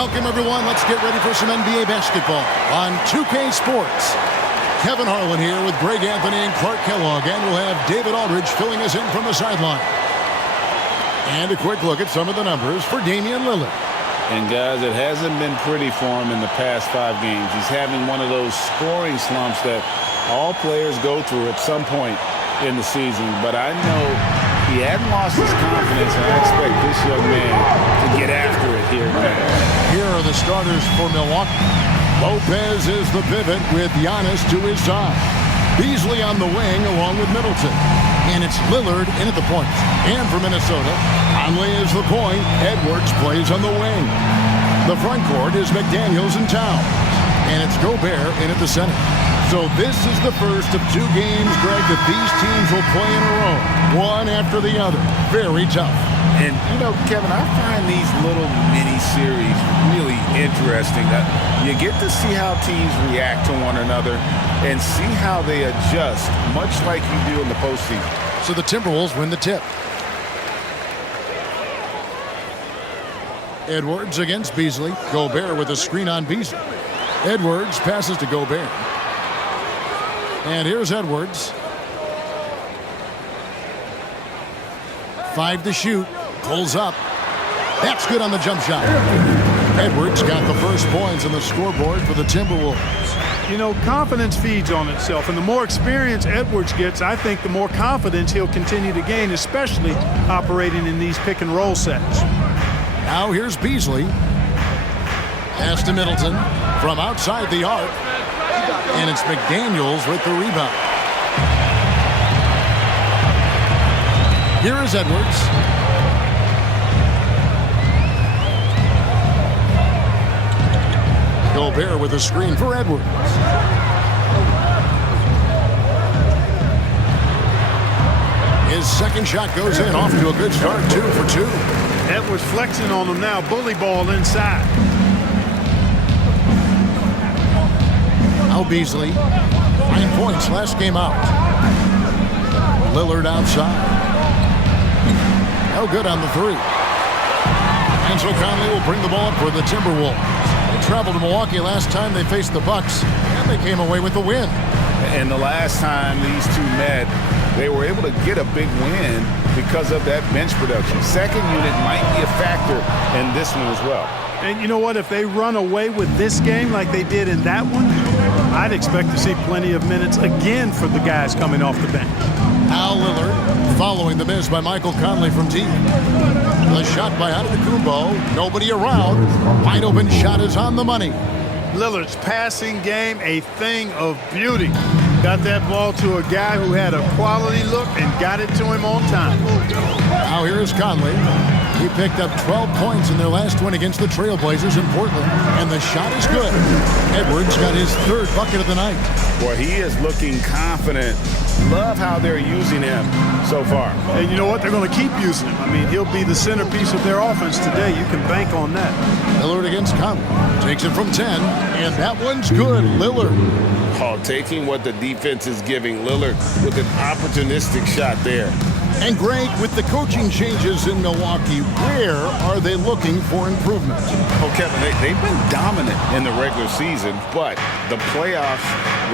Welcome, everyone. Let's get ready for some NBA basketball on 2K Sports. Kevin Harlan here with Greg Anthony and Clark Kellogg, and we'll have David Aldridge filling us in from the sideline. And a quick look at some of the numbers for Damian Lillard. And, guys, it hasn't been pretty for him in the past 5 games. He's having one of those scoring slumps that all players go through at some point in the season. But I know he hadn't lost his confidence, and I expect this young man to get after it here tonight. Here are the starters for Milwaukee. Lopez is the pivot with Giannis to his side. Beasley on the wing along with Middleton. And it's Lillard in at the point. And for Minnesota, Conley is the point. Edwards plays on the wing. The front court is McDaniels and Towns. And it's Gobert in at the center. So this is the first of 2 games, Greg, that these teams will play in a row, one after the other. Very tough. And, you know, Kevin, I find these little mini-series really interesting. You get to see how teams react to one another and see how they adjust, much like you do in the postseason. So the Timberwolves win the tip. Edwards against Beasley. Gobert with a screen on Beasley. Edwards passes to Gobert. And here's Edwards. 5 to shoot. Pulls up. That's good on the jump shot. Edwards got the first points on the scoreboard for the Timberwolves. You know, confidence feeds on itself, and the more experience Edwards gets, I think the more confidence he'll continue to gain, especially operating in these pick-and-roll sets. Now here's Beasley. Pass to Middleton from outside the arc. And it's McDaniels with the rebound. Here is Edwards. Gobert with a screen for Edwards. His second shot goes in, off to a good start, 2 for 2. Edwards flexing on him now, bully ball inside. Now Beasley, 9 points last game out. Lillard outside. No good on the 3. And so Conley will bring the ball up for the Timberwolves. They traveled to Milwaukee last time they faced the Bucks, and they came away with the win. And the last time these two met, they were able to get a big win because of that bench production. Second unit might be a factor in this one as well. And you know what? If they run away with this game like they did in that one, I'd expect to see plenty of minutes again for the guys coming off the bench. Al Lillard following the miss by Michael Conley from deep. The shot by Antetokounmpo. Nobody around. Wide open shot is on the money. Lillard's passing game, a thing of beauty. Got that ball to a guy who had a quality look and got it to him on time. Now here's Conley. He picked up 12 points in their last win against the Trailblazers in Portland. And the shot is good. Edwards got his 3rd bucket of the night. Boy, he is looking confident. Love how they're using him so far. And you know what? They're going to keep using him. I mean, he'll be the centerpiece of their offense today. You can bank on that. Lillard against Conley. Takes it from 10. And that one's good. Lillard. Oh, taking what the defense is giving. Lillard with an opportunistic shot there. And Greg, with the coaching changes in Milwaukee, where are they looking for improvement? Oh, Kevin, they've been dominant in the regular season, but the playoffs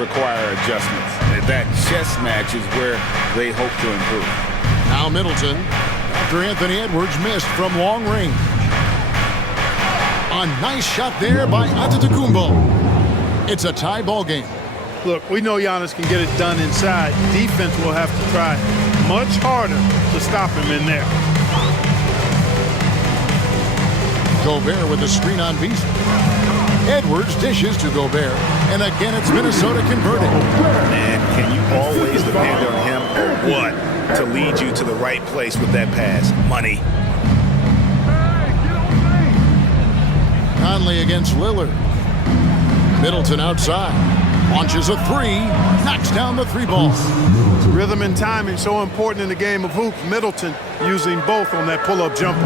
require adjustments. That chess match is where they hope to improve. Now Middleton, after Anthony Edwards missed from long range. A nice shot there by Antetokounmpo. It's a tie ball game. Look, we know Giannis can get it done inside. Defense will have to try much harder to stop him in there. Gobert with a screen on Beasley. Edwards dishes to Gobert. And again, it's Minnesota converting. And can you always depend on him or what to lead you to the right place with that pass? Money. Conley against Lillard. Middleton outside. Launches a 3. Knocks down the 3 ball. Rhythm and timing so important in the game of hoops. Middleton using both on that pull-up jumper.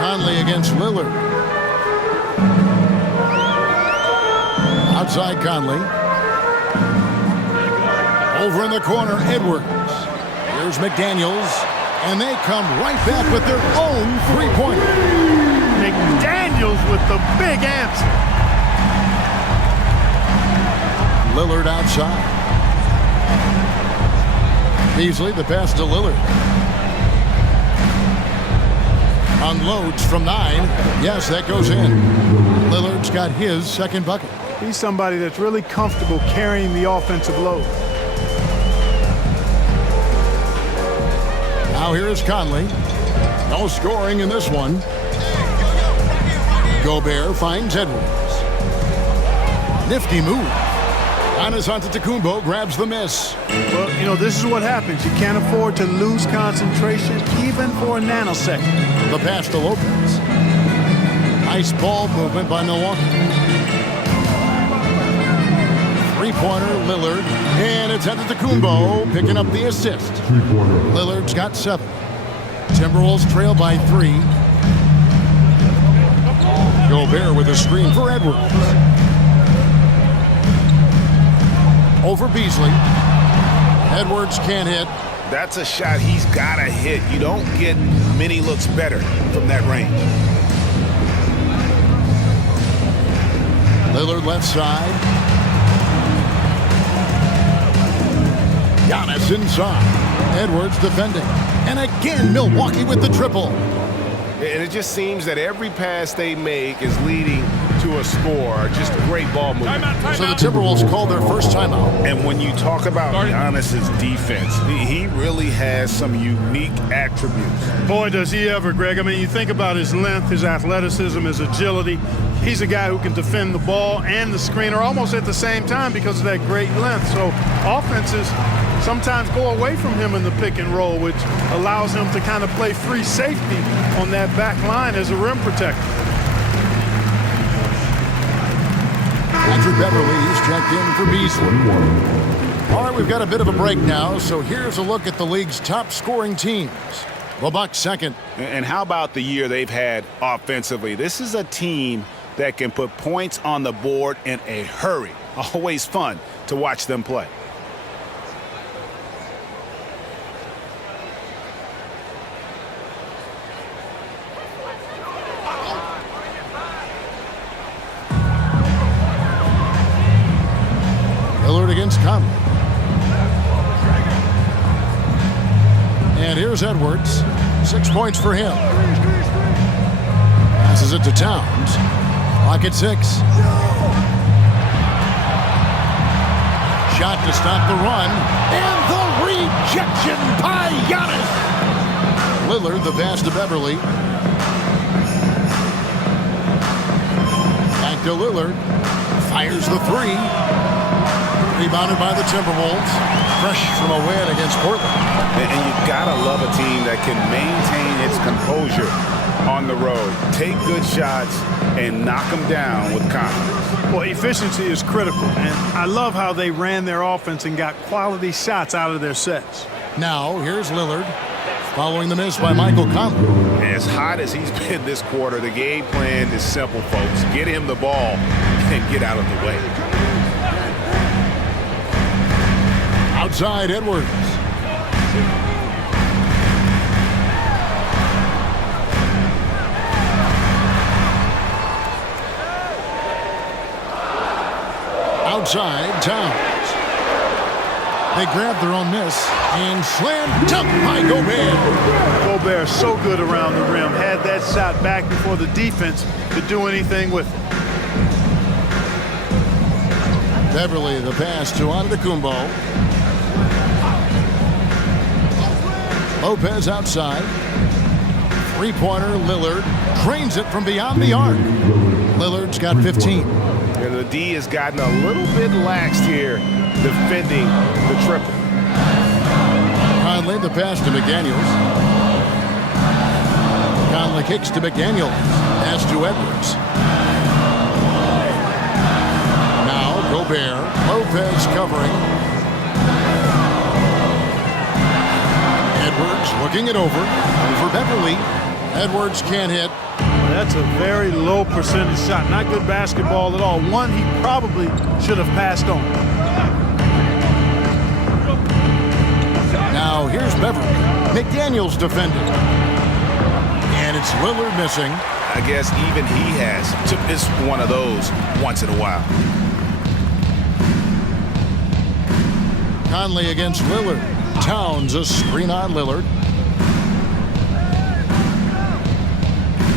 Conley against Lillard. Outside Conley. Over in the corner, Edwards. Here's McDaniels. And they come right back with their own three-pointer. McDaniels with the big answer. Lillard outside. Beasley, the pass to Lillard. Unloads from 9. Yes, that goes in. Lillard's got his second bucket. He's somebody that's really comfortable carrying the offensive load. Now here is Conley. No scoring in this one. Gobert finds Edwards. Nifty move. Giannis Antetokounmpo grabs the miss. Well, you know, this is what happens. You can't afford to lose concentration even for a nanosecond. The pass to Lopez. Nice ball movement by Milwaukee. Three-pointer, Lillard. And it's Antetokounmpo picking up the assist. Lillard's got 7. Timberwolves trail by 3. Gobert with a screen for Edwards. Over Beasley. Edwards can't hit. That's a shot he's got to hit. You don't get many looks better from that range. Lillard left side. Giannis inside. Edwards defending. And again, Milwaukee with the triple. And it just seems that every pass they make is leading to a score. Just a great ball movement. So the Timberwolves call their first timeout. And when you talk about Giannis's defense, he really has some unique attributes. Boy, does he ever, Greg. I mean, you think about his length, his athleticism, his agility. He's a guy who can defend the ball and the screener almost at the same time because of that great length. So offenses sometimes go away from him in the pick and roll, which allows him to kind of play free safety on that back line as a rim protector. Andrew Beverly's checked in for Beasley. All right, we've got a bit of a break now, so here's a look at the league's top scoring teams. The Bucks second. And how about the year they've had offensively? This is a team that can put points on the board in a hurry. Always fun to watch them play. Lillard against Conley. And here's Edwards. 6 points for him. Passes it to Towns. Clock at 6. Shot to stop the run. And the rejection by Giannis. Lillard, the pass to Beverly. Back to Lillard. Fires the 3. Rebounded by the Timberwolves. Fresh from a win against Portland. And you've got to love a team that can maintain its composure on the road. Take good shots and knock them down with confidence. Well, efficiency is critical, and I love how they ran their offense and got quality shots out of their sets. Now, here's Lillard, following the miss by Michael Conley. As hot as he's been this quarter, the game plan is simple, folks. Get him the ball and get out of the way. Outside Edwards. Outside Towns. They grab their own miss and slam dunk by Gobert. Gobert so good around the rim. Had that shot back before the defense could do anything with it. Beverly the pass to Antetokounmpo. Lopez outside. Three-pointer, Lillard drains it from beyond the arc. Lillard's got 15. And the D has gotten a little bit lax here defending the triple. Conley the pass to McDaniels. Conley kicks to McDaniels. Pass to Edwards. Now Gobert. Lopez covering. Edwards looking it over for Beverly. Edwards can't hit. That's a very low percentage shot. Not good basketball at all. One he probably should have passed on. Now here's Beverly. McDaniels defending. And it's Lillard missing. I guess even he has to miss one of those once in a while. Conley against Lillard. Towns a screen on Lillard.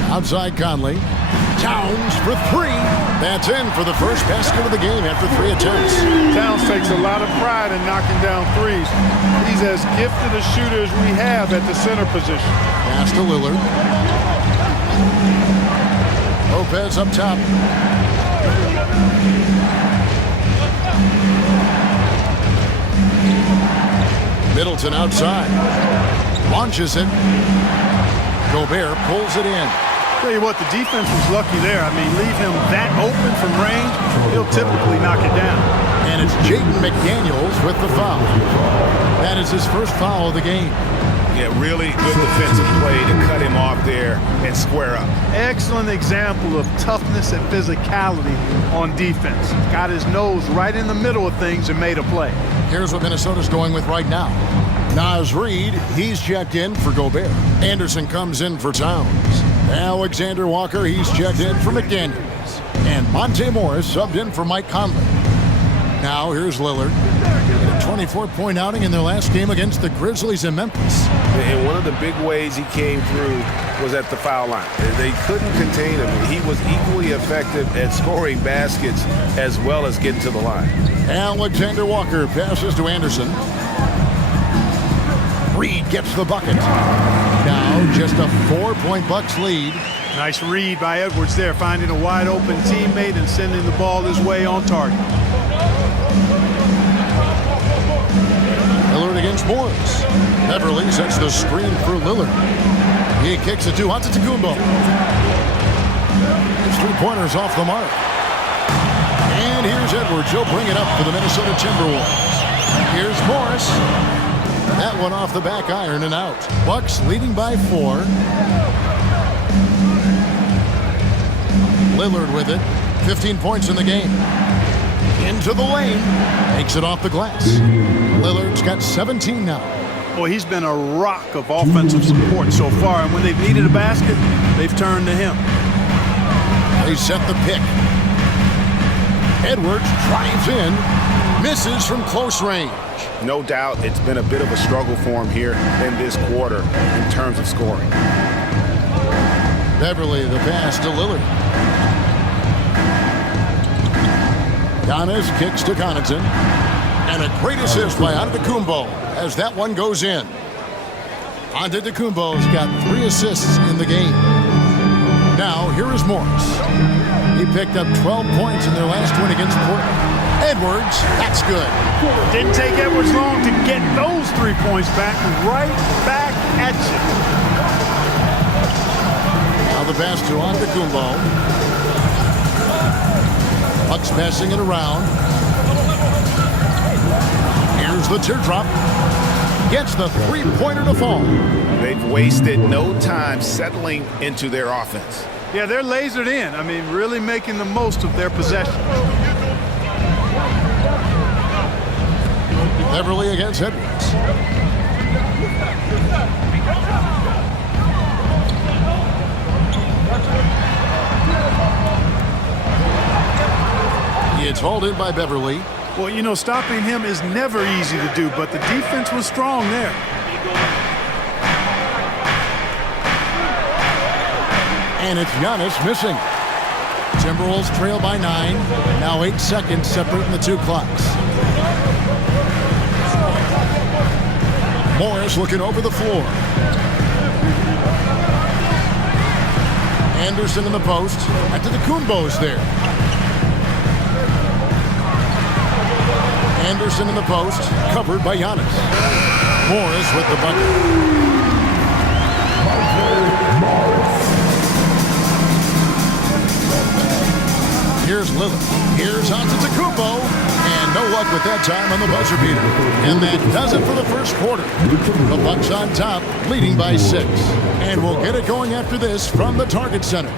Outside Conley. Towns for three. That's in for the first basket of the game after 3 attempts. Towns takes a lot of pride in knocking down threes. He's as gifted a shooter as we have at the center position. Pass to Lillard. Lopez up top. Middleton outside. Launches it. Gobert pulls it in. Tell you what, the defense was lucky there. I mean, leave him that open from range, he'll typically knock it down. And it's Jaden McDaniels with the foul. That is his first foul of the game. Yeah, really good defensive play to cut him off there and square up. Excellent example of toughness and physicality on defense. Got his nose right in the middle of things and made a play. Here's what Minnesota's going with right now. Nas Reed, he's checked in for Gobert. Anderson comes in for Towns. Alexander Walker, he's checked in for McDaniels. And Monte Morris subbed in for Mike Conley. Now here's Lillard. A 24-point outing in their last game against the Grizzlies in Memphis. And one of the big ways he came through was at the foul line. They couldn't contain him. He was equally effective at scoring baskets as well as getting to the line. Alexander Walker passes to Anderson. Reed gets the bucket. Now just a 4-point Bucks lead. Nice read by Edwards there, finding a wide open teammate and sending the ball his way on target. Lillard against Morris. Beverly sets the screen for Lillard. He kicks it to Antetokounmpo. His 3-pointers off the mark. And here's Edwards. He'll bring it up for the Minnesota Timberwolves. Here's Morris. That one off the back iron and out. Bucks leading by 4. Lillard with it. 15 points in the game. Into the lane. Makes it off the glass. Lillard's got 17 now. Boy, he's been a rock of offensive support so far, and when they've needed a basket, they've turned to him. They set the pick. Edwards drives in. Misses from close range. No doubt it's been a bit of a struggle for him here in this quarter in terms of scoring. Beverly, the pass to Lillard. Giannis kicks to Connaughton. And a great assist by Antetokounmpo as that one goes in. Antetokounmpo's got 3 assists in the game. Now, here is Morris. He picked up 12 points in their last win against Portland. Edwards, that's good. Didn't take Edwards long to get those 3 points back, right back at you. Now the pass to Antetokounmpo. Bucks passing it around. Here's the teardrop. Gets the 3-pointer to fall. They've wasted no time settling into their offense. Yeah, they're lasered in. I mean, really making the most of their possession. Beverly against Edwards. It's hauled in by Beverly. Well, you know, stopping him is never easy to do, but the defense was strong there. And it's Giannis missing. Timberwolves trail by 9. Now 8 seconds separating the 2 clocks. Morris looking over the floor. Anderson in the post. Antetokounmpo's there. Anderson in the post, covered by Giannis. Morris with the bucket. Here's Lillard. Here's Antetokounmpo. And no luck with that time on the buzzer beater. And that does it for the first quarter. The Bucks on top, leading by 6. And we'll get it going after this from the Target Center.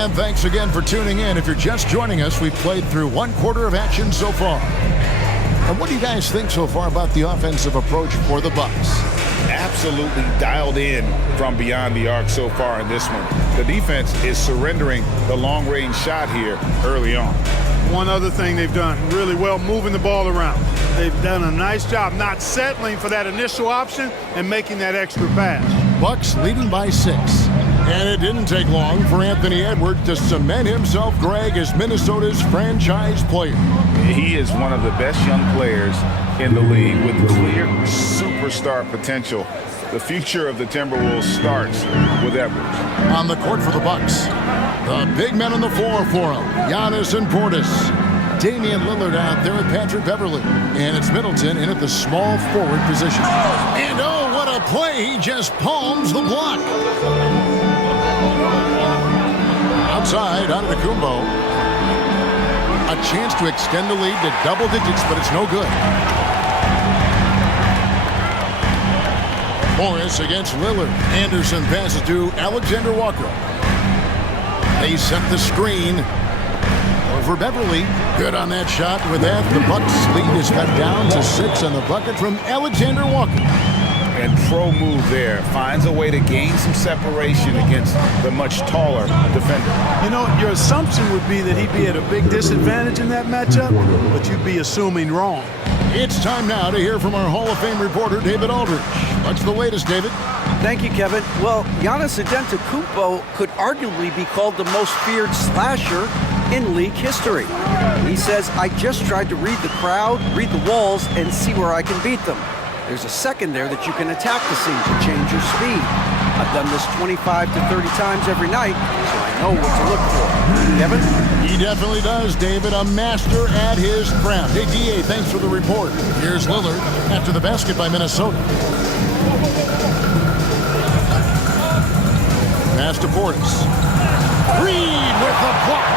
And thanks again for tuning in. If you're just joining us, we've played through one quarter of action so far. And what do you guys think so far about the offensive approach for the Bucks? Absolutely dialed in from beyond the arc so far in this one. The defense is surrendering the long-range shot here early on. One other thing they've done really well, moving the ball around. They've done a nice job not settling for that initial option and making that extra pass. Bucks leading by 6. And it didn't take long for Anthony Edwards to cement himself, Greg, as Minnesota's franchise player. He is one of the best young players in the league with clear superstar potential. The future of the Timberwolves starts with Edwards. On the court for the Bucks, the big men on the floor for him, Giannis and Portis. Damian Lillard out there with Patrick Beverley. And it's Middleton in at the small forward position. And oh, what a play. He just palms the block. Outside, Antetokounmpo. A chance to extend the lead to double digits, but it's no good. Morris against Lillard. Anderson passes to Alexander Walker. They set the screen over Beverly. Good on that shot. With that, the Bucks lead is cut down to 6 on the bucket from Alexander Walker. And pro move there. Finds a way to gain some separation against the much taller defender. You know, your assumption would be that he'd be at a big disadvantage in that matchup, but you'd be assuming wrong. It's time now to hear from our Hall of Fame reporter, David Aldridge. What's the latest, David? Thank you, Kevin. Well, Giannis Antetokounmpo could arguably be called the most feared slasher in league history. He says, I just tried to read the crowd, read the walls, and see where I can beat them. There's a second there that you can attack the scene to change your speed. I've done this 25 to 30 times every night, so I know what to look for. Kevin? He definitely does, David. A master at his craft. Hey, D.A., thanks for the report. Here's Lillard after the basket by Minnesota. Pass to Portis. Reed with the block.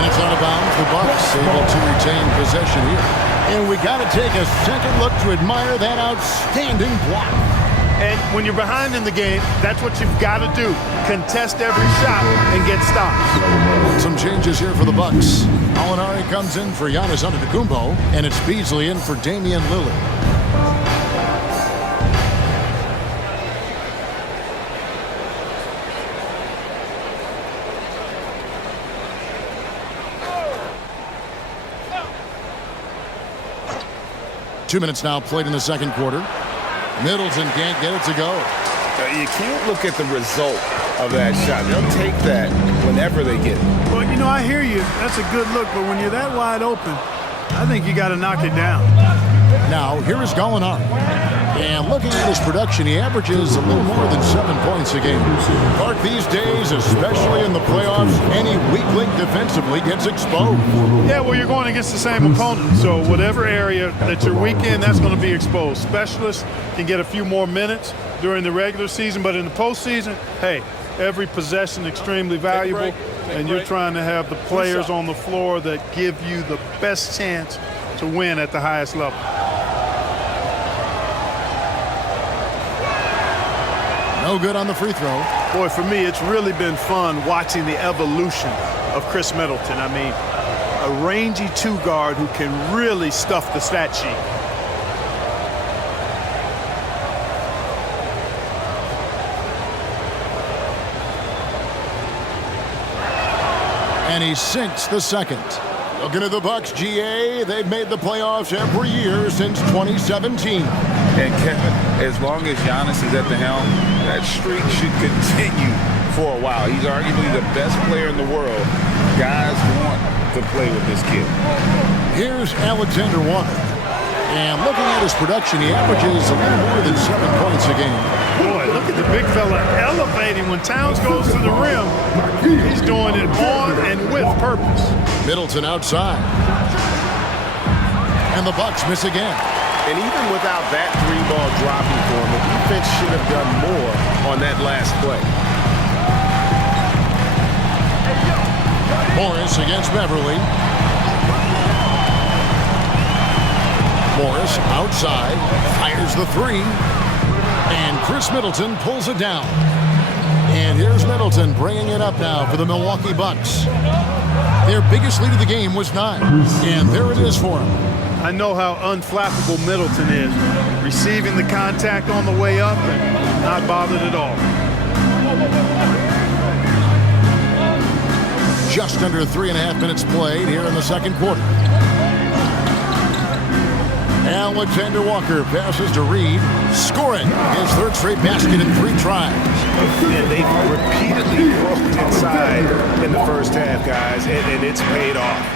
And it's out of bounds. The Bucks able to retain possession here. And we got to take a second look to admire that outstanding block. And when you're behind in the game, that's what you've got to do. Contest every shot and get stops. Some changes here for the Bucks. Alinari comes in for Giannis Antetokounmpo, and it's Beasley in for Damian Lillard. Two minutes now played in the second quarter. Middleton can't get it to go. You can't look at the result of that shot. They'll take that whenever they get it. Well, you know, I hear you. That's a good look, but when you're that wide open, I think you got to knock it down. Now, here is Gallinari. And looking at his production, he averages a little more than 7 points a game. Clark, these days, especially in the playoffs, any weak link defensively gets exposed. Yeah, well, you're going against the same opponent. So whatever area that you're weak in, that's going to be exposed. Specialists can get a few more minutes during the regular season, but in the postseason, hey, every possession extremely valuable, and you're trying to have the players on the floor that give you the best chance to win at the highest level. No good on the free throw. Boy, for me, it's really been fun watching the evolution of Chris Middleton. I mean, a rangy two-guard who can really stuff the stat sheet. And he sinks the second. Looking at the Bucks, GA, they've made the playoffs every year since 2017. And Kevin, as long as Giannis is at the helm, that streak should continue for a while. He's arguably the best player in the world. Guys want to play with this kid. Here's Alexander Walker. And looking at his production, he averages a little more than 7 points a game. Boy, look at the big fella elevating when Towns goes to the rim. He's doing it on and with purpose. Middleton outside. And the Bucks miss again. And even without that three-ball dropping for him, the defense should have done more on that last play. Morris against Beverly. Morris outside, fires the three, and Chris Middleton pulls it down. And here's Middleton bringing it up now for the Milwaukee Bucks. Their biggest lead of the game was 9. And there it is for them. I know how unflappable Middleton is. Receiving the contact on the way up and not bothered at all. Just under 3.5 minutes played here in the second quarter. Alexander Walker passes to Reed, scoring his third straight basket in 3 tries. And they repeatedly broke inside in the first half, guys, and it's paid off.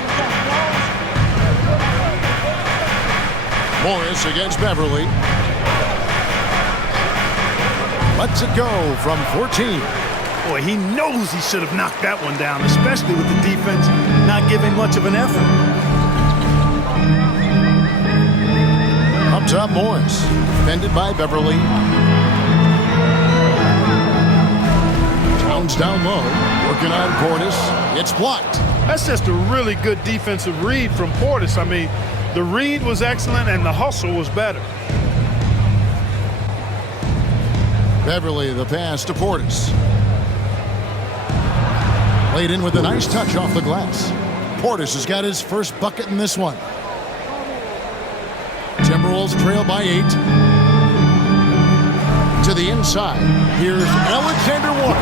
Morris against Beverly. Lets it go from 14. Boy, he knows he should have knocked that one down, especially with the defense not giving much of an effort. Up top, Morris. Defended by Beverly. Towns down low. Working on Portis. It's blocked. That's just a really good defensive read from Portis. I mean, the read was excellent and the hustle was better. Beverly, the pass to Portis. Laid in with a nice touch off the glass. Portis has got his first bucket in this one. Timberwolves trail by 8. To the inside. Here's Alexander Walker.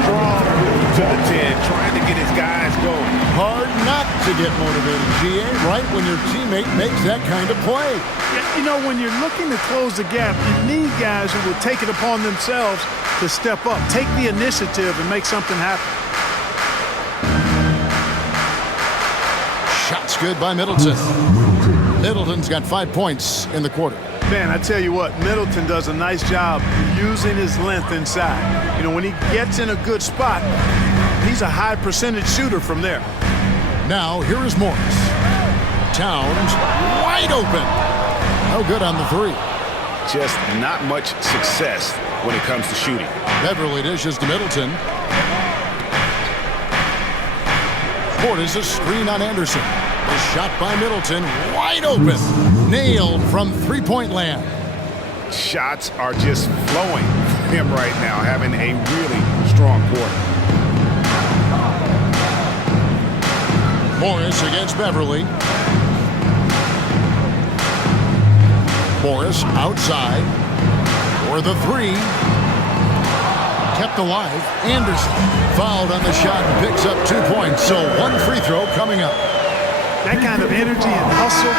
Strong move to the 10, trying to get his guys going. Hard not to get motivated, GA, right when your teammate makes that kind of play. You know, when you're looking to close the gap, you need guys who will take it upon themselves to step up, take the initiative, and make something happen. Shots good by Middleton. Middleton's got 5 points in the quarter. Man, I tell you what, Middleton does a nice job using his length inside. You know, when he gets in a good spot, he's a high percentage shooter from there. Now, here is Morris. Towns wide open. No good on the 3. Just not much success when it comes to shooting. Beverly dishes to Middleton. Portis a screen on Anderson. A shot by Middleton, wide open. Nailed from three-point land. Shots are just flowing for him right now, having a really strong quarter. Morris against Beverly. Morris outside for the 3. Kept alive. Anderson fouled on the shot and picks up 2 points. So 1 free throw coming up. That kind of energy and hustle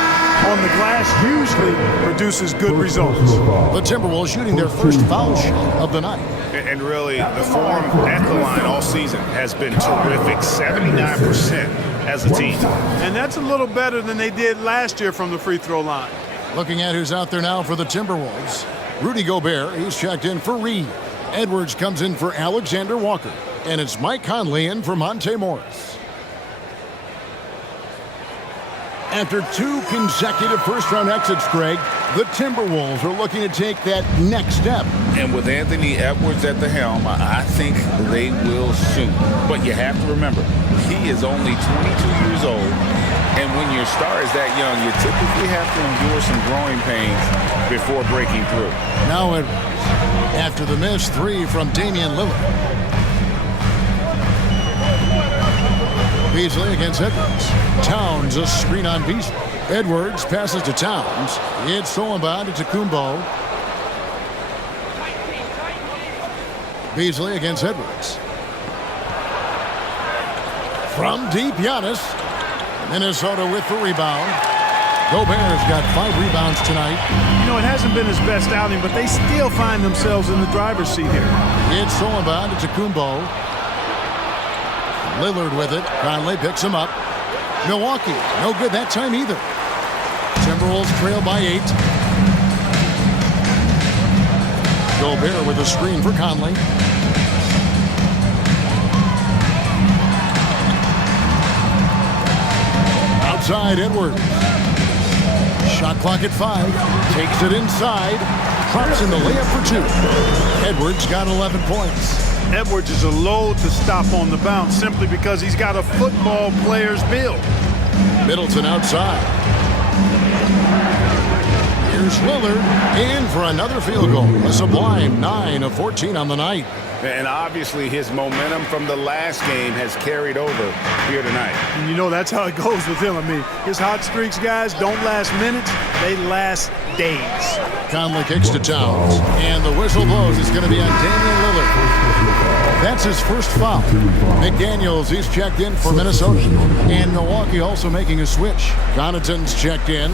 on the glass usually produces good results. The Timberwolves shooting their first foul shot of the night. And really, the form at the line all season has been terrific, 79% as a team. And that's a little better than they did last year from the free throw line. Looking at who's out there now for the Timberwolves. Rudy Gobert, he's checked in for Reed. Edwards comes in for Alexander Walker. And it's Mike Conley in for Monte Morris. After 2 consecutive first-round exits, Greg, the Timberwolves are looking to take that next step. And with Anthony Edwards at the helm, I think they will soon. But you have to remember, he is only 22 years old. And when your star is that young, you typically have to endure some growing pains before breaking through. Now Edwards, after the missed 3 from Damian Lillard. Beasley against Edwards. Towns a screen on Beasley. Edwards passes to Towns. It's stolen by Antetokounmpo. Beasley against Edwards. From deep, Giannis. Minnesota with the rebound. Gobert's got 5 rebounds tonight. You know, it hasn't been his best outing, but they still find themselves in the driver's seat here. It's stolen by Antetokounmpo. Lillard with it. Conley picks him up. Milwaukee, no good that time either. Timberwolves trail by 8. Gobert with a screen for Conley. Outside, Edwards. Shot clock at 5. Takes it inside. Drops in the layup for 2. Edwards got 11 points. Edwards is a load to stop on the bounce simply because he's got a football player's build. Middleton outside. Here's Lillard in for another field goal. A sublime 9 of 14 on the night. And obviously his momentum from the last game has carried over here tonight. And you know that's how it goes with him. I mean, his hot streaks, guys, don't last minutes. They last days. Conley kicks to Towns, and the whistle blows. It's going to be on Damian Lillard. That's his first foul. McDaniels, he's checked in for Minnesota. And Milwaukee also making a switch. Connaughton's checked in.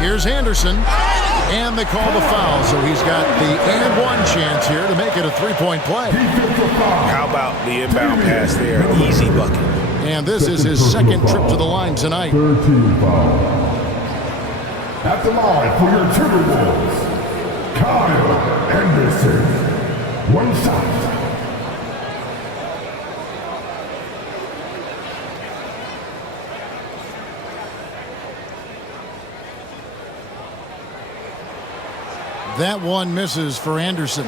Here's Anderson, and they call the foul, so he's got the and one chance here to make it a three-point play. How about the inbound pass there? An easy bucket. And this is his second trip to the line tonight. 13 foul. At the line for your Timberwolves, Kyle Anderson. One shot. That one misses for Anderson.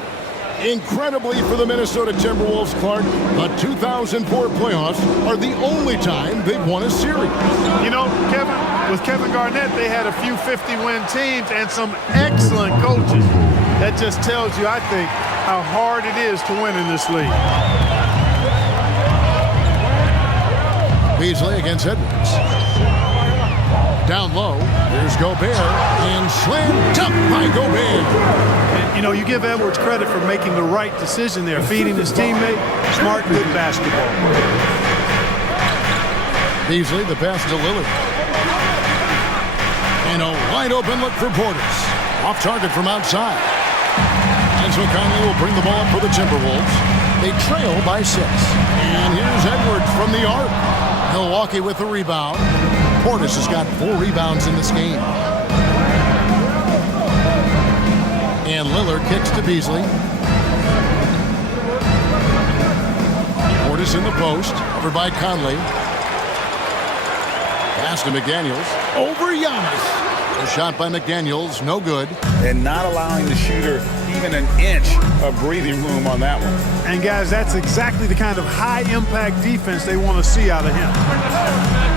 Incredibly for the Minnesota Timberwolves, Clark, the 2004 playoffs are the only time they've won a series. You know, Kevin, with Kevin Garnett, they had a few 50-win teams and some excellent coaches. That just tells you, I think, how hard it is to win in this league. Beasley against Edwards. Down low, there's Gobert, and slammed up by Gobert. And, you know, you give Edwards credit for making the right decision there, feeding his teammate. Smart, good basketball. Beasley, the pass to Lillard. And a wide open look for Portis. Off target from outside. And so Conley will bring the ball up for the Timberwolves. They trail by 6. And here's Edwards from the arc. Milwaukee with the rebound. Portis has got 4 rebounds in this game. And Lillard kicks to Beasley. Portis in the post, covered by Conley. Pass to McDaniels. Over Giannis. A shot by McDaniels, no good. And not allowing the shooter even an inch of breathing room on that one. And, guys, that's exactly the kind of high-impact defense they want to see out of him.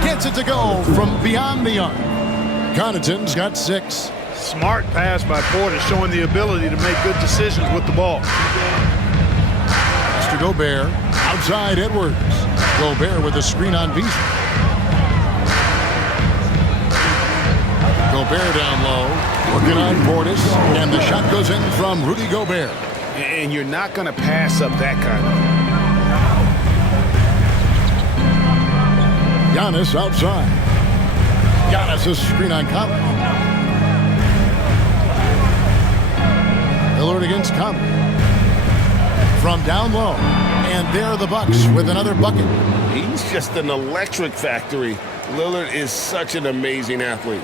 Gets it to go from beyond the arc. Connaughton's got 6. Smart pass by Portis, showing the ability to make good decisions with the ball. Mr. Gobert, outside Edwards. Gobert with a screen on Beasley. Gobert down low, working on Portis, and the shot goes in from Rudy Gobert. And you're not going to pass up that kind of. Giannis outside. Giannis a screen on Conley. Lillard against Conley. From down low. And there are the Bucks with another bucket. He's just an electric factory. Lillard is such an amazing athlete.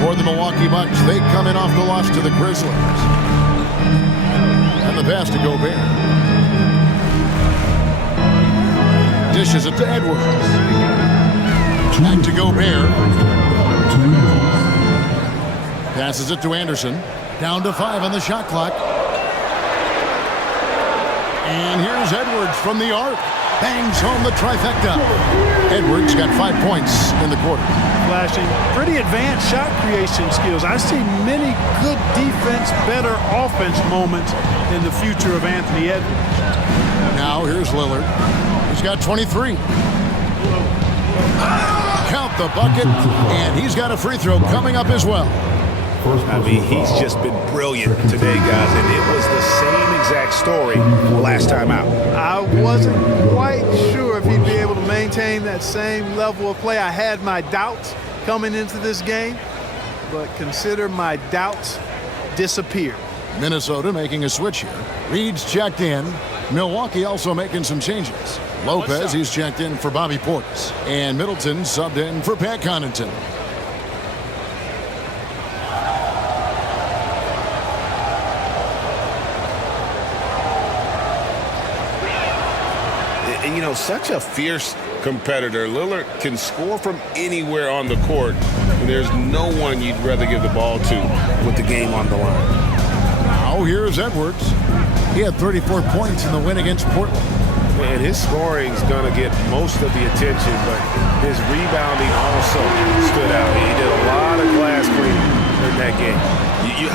For the Milwaukee Bucks, they come in off the loss to the Grizzlies. And the pass to Gobert. Dishes it to Edwards. Back to Gobert. Passes it to Anderson. Down to 5 on the shot clock. And here's Edwards from the arc. Bangs home the trifecta. Edwards got 5 points in the quarter. Flashing pretty advanced shot creation skills. I see many good defense, better offense moments in the future of Anthony Edwards. Now here's Lillard. He's got 23. Count the bucket, and he's got a free throw coming up as well. I mean, he's just been brilliant today, guys, and it was the same exact story last time out. I wasn't quite sure if he'd be able to maintain that same level of play. I had my doubts coming into this game, but consider my doubts disappeared. Minnesota making a switch here. Reed's checked in. Milwaukee also making some changes. Lopez, he's checked in for Bobby Portis. And Middleton subbed in for Pat Connaughton. And, you know, such a fierce competitor. Lillard can score from anywhere on the court. And there's no one you'd rather give the ball to with the game on the line. Now here's Edwards. He had 34 points in the win against Portland. And his scoring is going to get most of the attention, but his rebounding also stood out. He did a lot of glass cleaning in that game.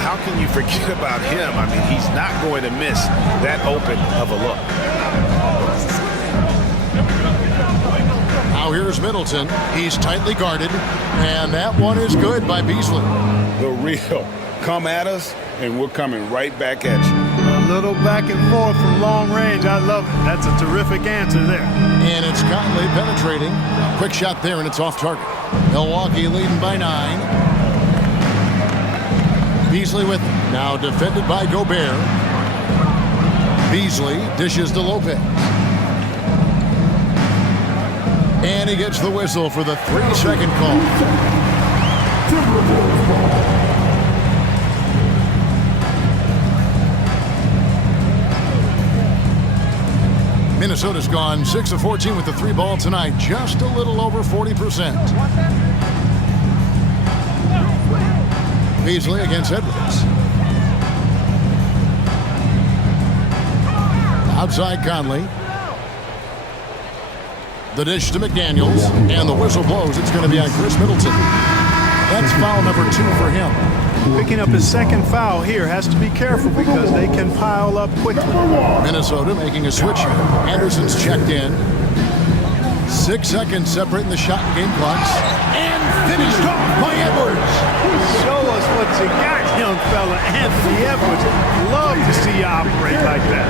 How can you forget about him? I mean, he's not going to miss that open of a look. Now here's Middleton. He's tightly guarded, and that one is good by Beasley. The real come at us, and we're coming right back at you. A little back and forth from long range. I love it. That's a terrific answer there. And it's Conley penetrating. Quick shot there, and it's off target. Milwaukee leading by 9. Beasley with it. Now defended by Gobert. Beasley dishes to Lopez. And he gets the whistle for the 3-second call. Timberwolves ball. Minnesota's gone 6 of 14 with the 3 ball tonight, just a little over 40%. Beasley against Edwards. Outside Conley. The dish to McDaniels, and the whistle blows. It's going to be on Chris Middleton. That's foul number 2 for him. Picking up his second foul here, has to be careful because they can pile up quickly. Minnesota making a switch. Anderson's checked in. 6 seconds separating the shot and game clocks. And finished off by Edwards. Show us what you got, young fella. Anthony Edwards. Love to see you operate like that.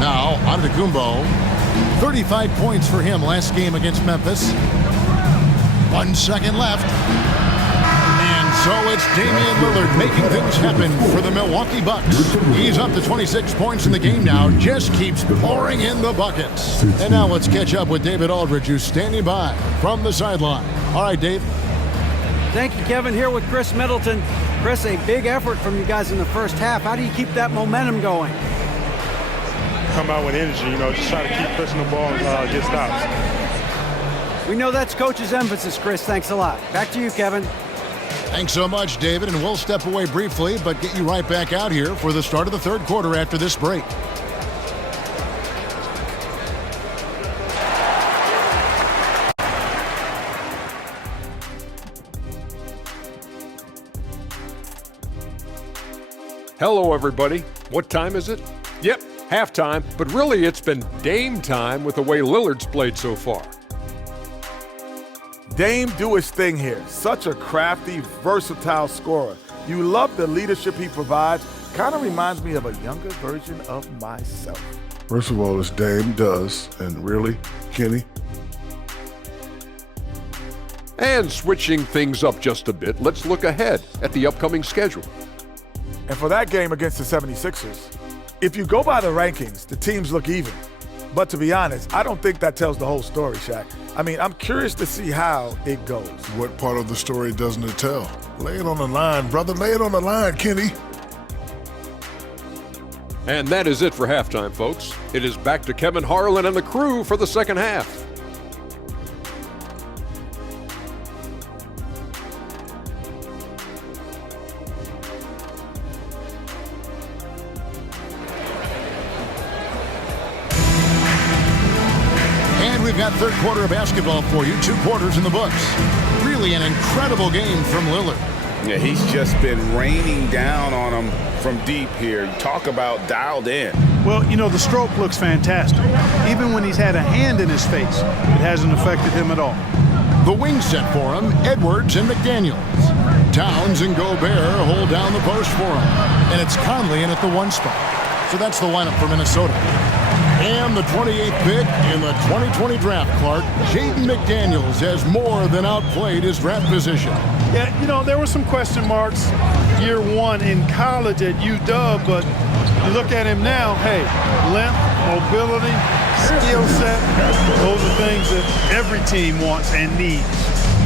Now, Antetokounmpo. 35 points for him last game against Memphis. 1 second left. And so it's Damian Lillard making things happen for the Milwaukee Bucks. He's up to 26 points in the game now. Just keeps pouring in the buckets. And now let's catch up with David Aldridge, who's standing by from the sideline. All right, Dave. Thank you, Kevin. Here with Chris Middleton. Chris, a big effort from you guys in the first half. How do you keep that momentum going? Come out with energy, just try to keep pushing the ball and get stops. We know that's Coach's emphasis, Chris. Thanks a lot. Back to you, Kevin. Thanks so much, David, and we'll step away briefly, but get you right back out here for the start of the third quarter after this break. Hello, everybody. What time is it? Yep, halftime, but really it's been Dame time with the way Lillard's played so far. Dame do his thing here. Such a crafty, versatile scorer. You love the leadership he provides. Kind of reminds me of a younger version of myself. First of all, it's Dame does, and really, Kenny? And switching things up just a bit, let's look ahead at the upcoming schedule. And for that game against the 76ers, if you go by the rankings, the teams look even. But to be honest, I don't think that tells the whole story, Shaq. I mean, I'm curious to see how it goes. What part of the story doesn't it tell? Lay it on the line, brother. Lay it on the line, Kenny. And that is it for halftime, folks. It is back to Kevin Harlan and the crew for the second half. We've got third quarter of basketball for you. 2 quarters in the books. Really an incredible game from Lillard. Yeah, he's just been raining down on him from deep here. Talk about dialed in. Well, the stroke looks fantastic. Even when he's had a hand in his face, it hasn't affected him at all. The wing set for him, Edwards and McDaniels. Towns and Gobert hold down the post for him. And it's Conley in at the 1 spot. So that's the lineup for Minnesota. And the 28th pick in the 2020 draft, Clark, Jaden McDaniels has more than outplayed his draft position. Yeah, there were some question marks year 1 in college at UW, but you look at him now, hey, length, mobility, skill set, those are things that every team wants and needs.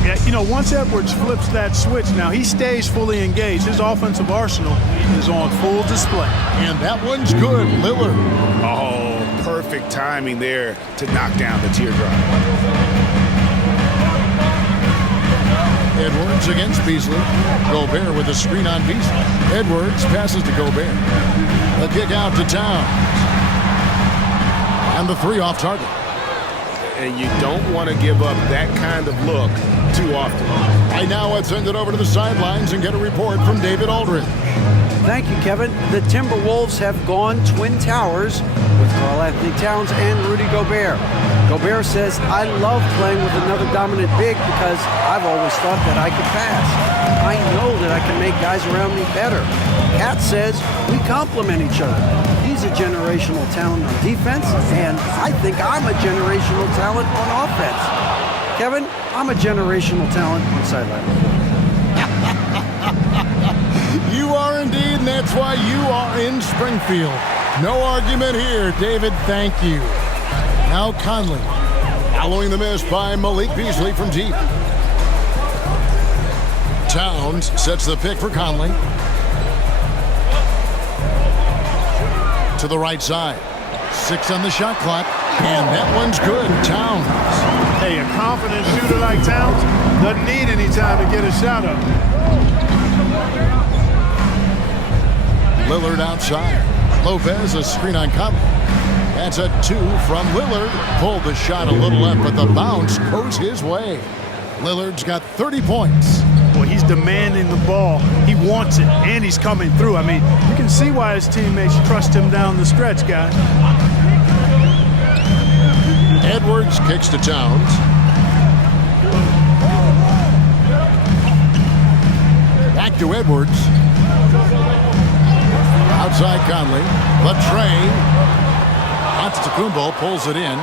Yeah, once Edwards flips that switch, now he stays fully engaged. His offensive arsenal is on full display. And that one's good, Lillard. Oh, perfect timing there to knock down the teardrop. Edwards against Beasley. Gobert with a screen on Beasley. Edwards passes to Gobert. The kick out to Towns. And the three off target. And you don't want to give up that kind of look too often. Right now, let's send it over to the sidelines and get a report from David Aldridge. Thank you, Kevin. The Timberwolves have gone Twin Towers with Karl-Anthony Towns and Rudy Gobert. Gobert says, I love playing with another dominant big because I've always thought that I could pass. I know that I can make guys around me better. Kat says, we complement each other. He's a generational talent on defense, and I think I'm a generational talent on offense. Kevin, I'm a generational talent on sideline. You are indeed, and that's why you are in Springfield. No argument here, David. Thank you. Now Conley, following the miss by Malik Beasley from deep. Towns sets the pick for Conley. To the right side. 6 on the shot clock, and that one's good. Towns. Hey, a confident shooter like Towns doesn't need any time to get a shot up. Lillard outside. Lopez, a screen on Conley. That's a 2 from Lillard. Pulled the shot a little left, but the bounce goes his way. Lillard's got 30 points. Boy, he's demanding the ball. He wants it, and he's coming through. I mean, you can see why his teammates trust him down the stretch, guys. Edwards kicks to Towns. Back to Edwards. Outside Conley. Latrey. Antetokounmpo pulls it in.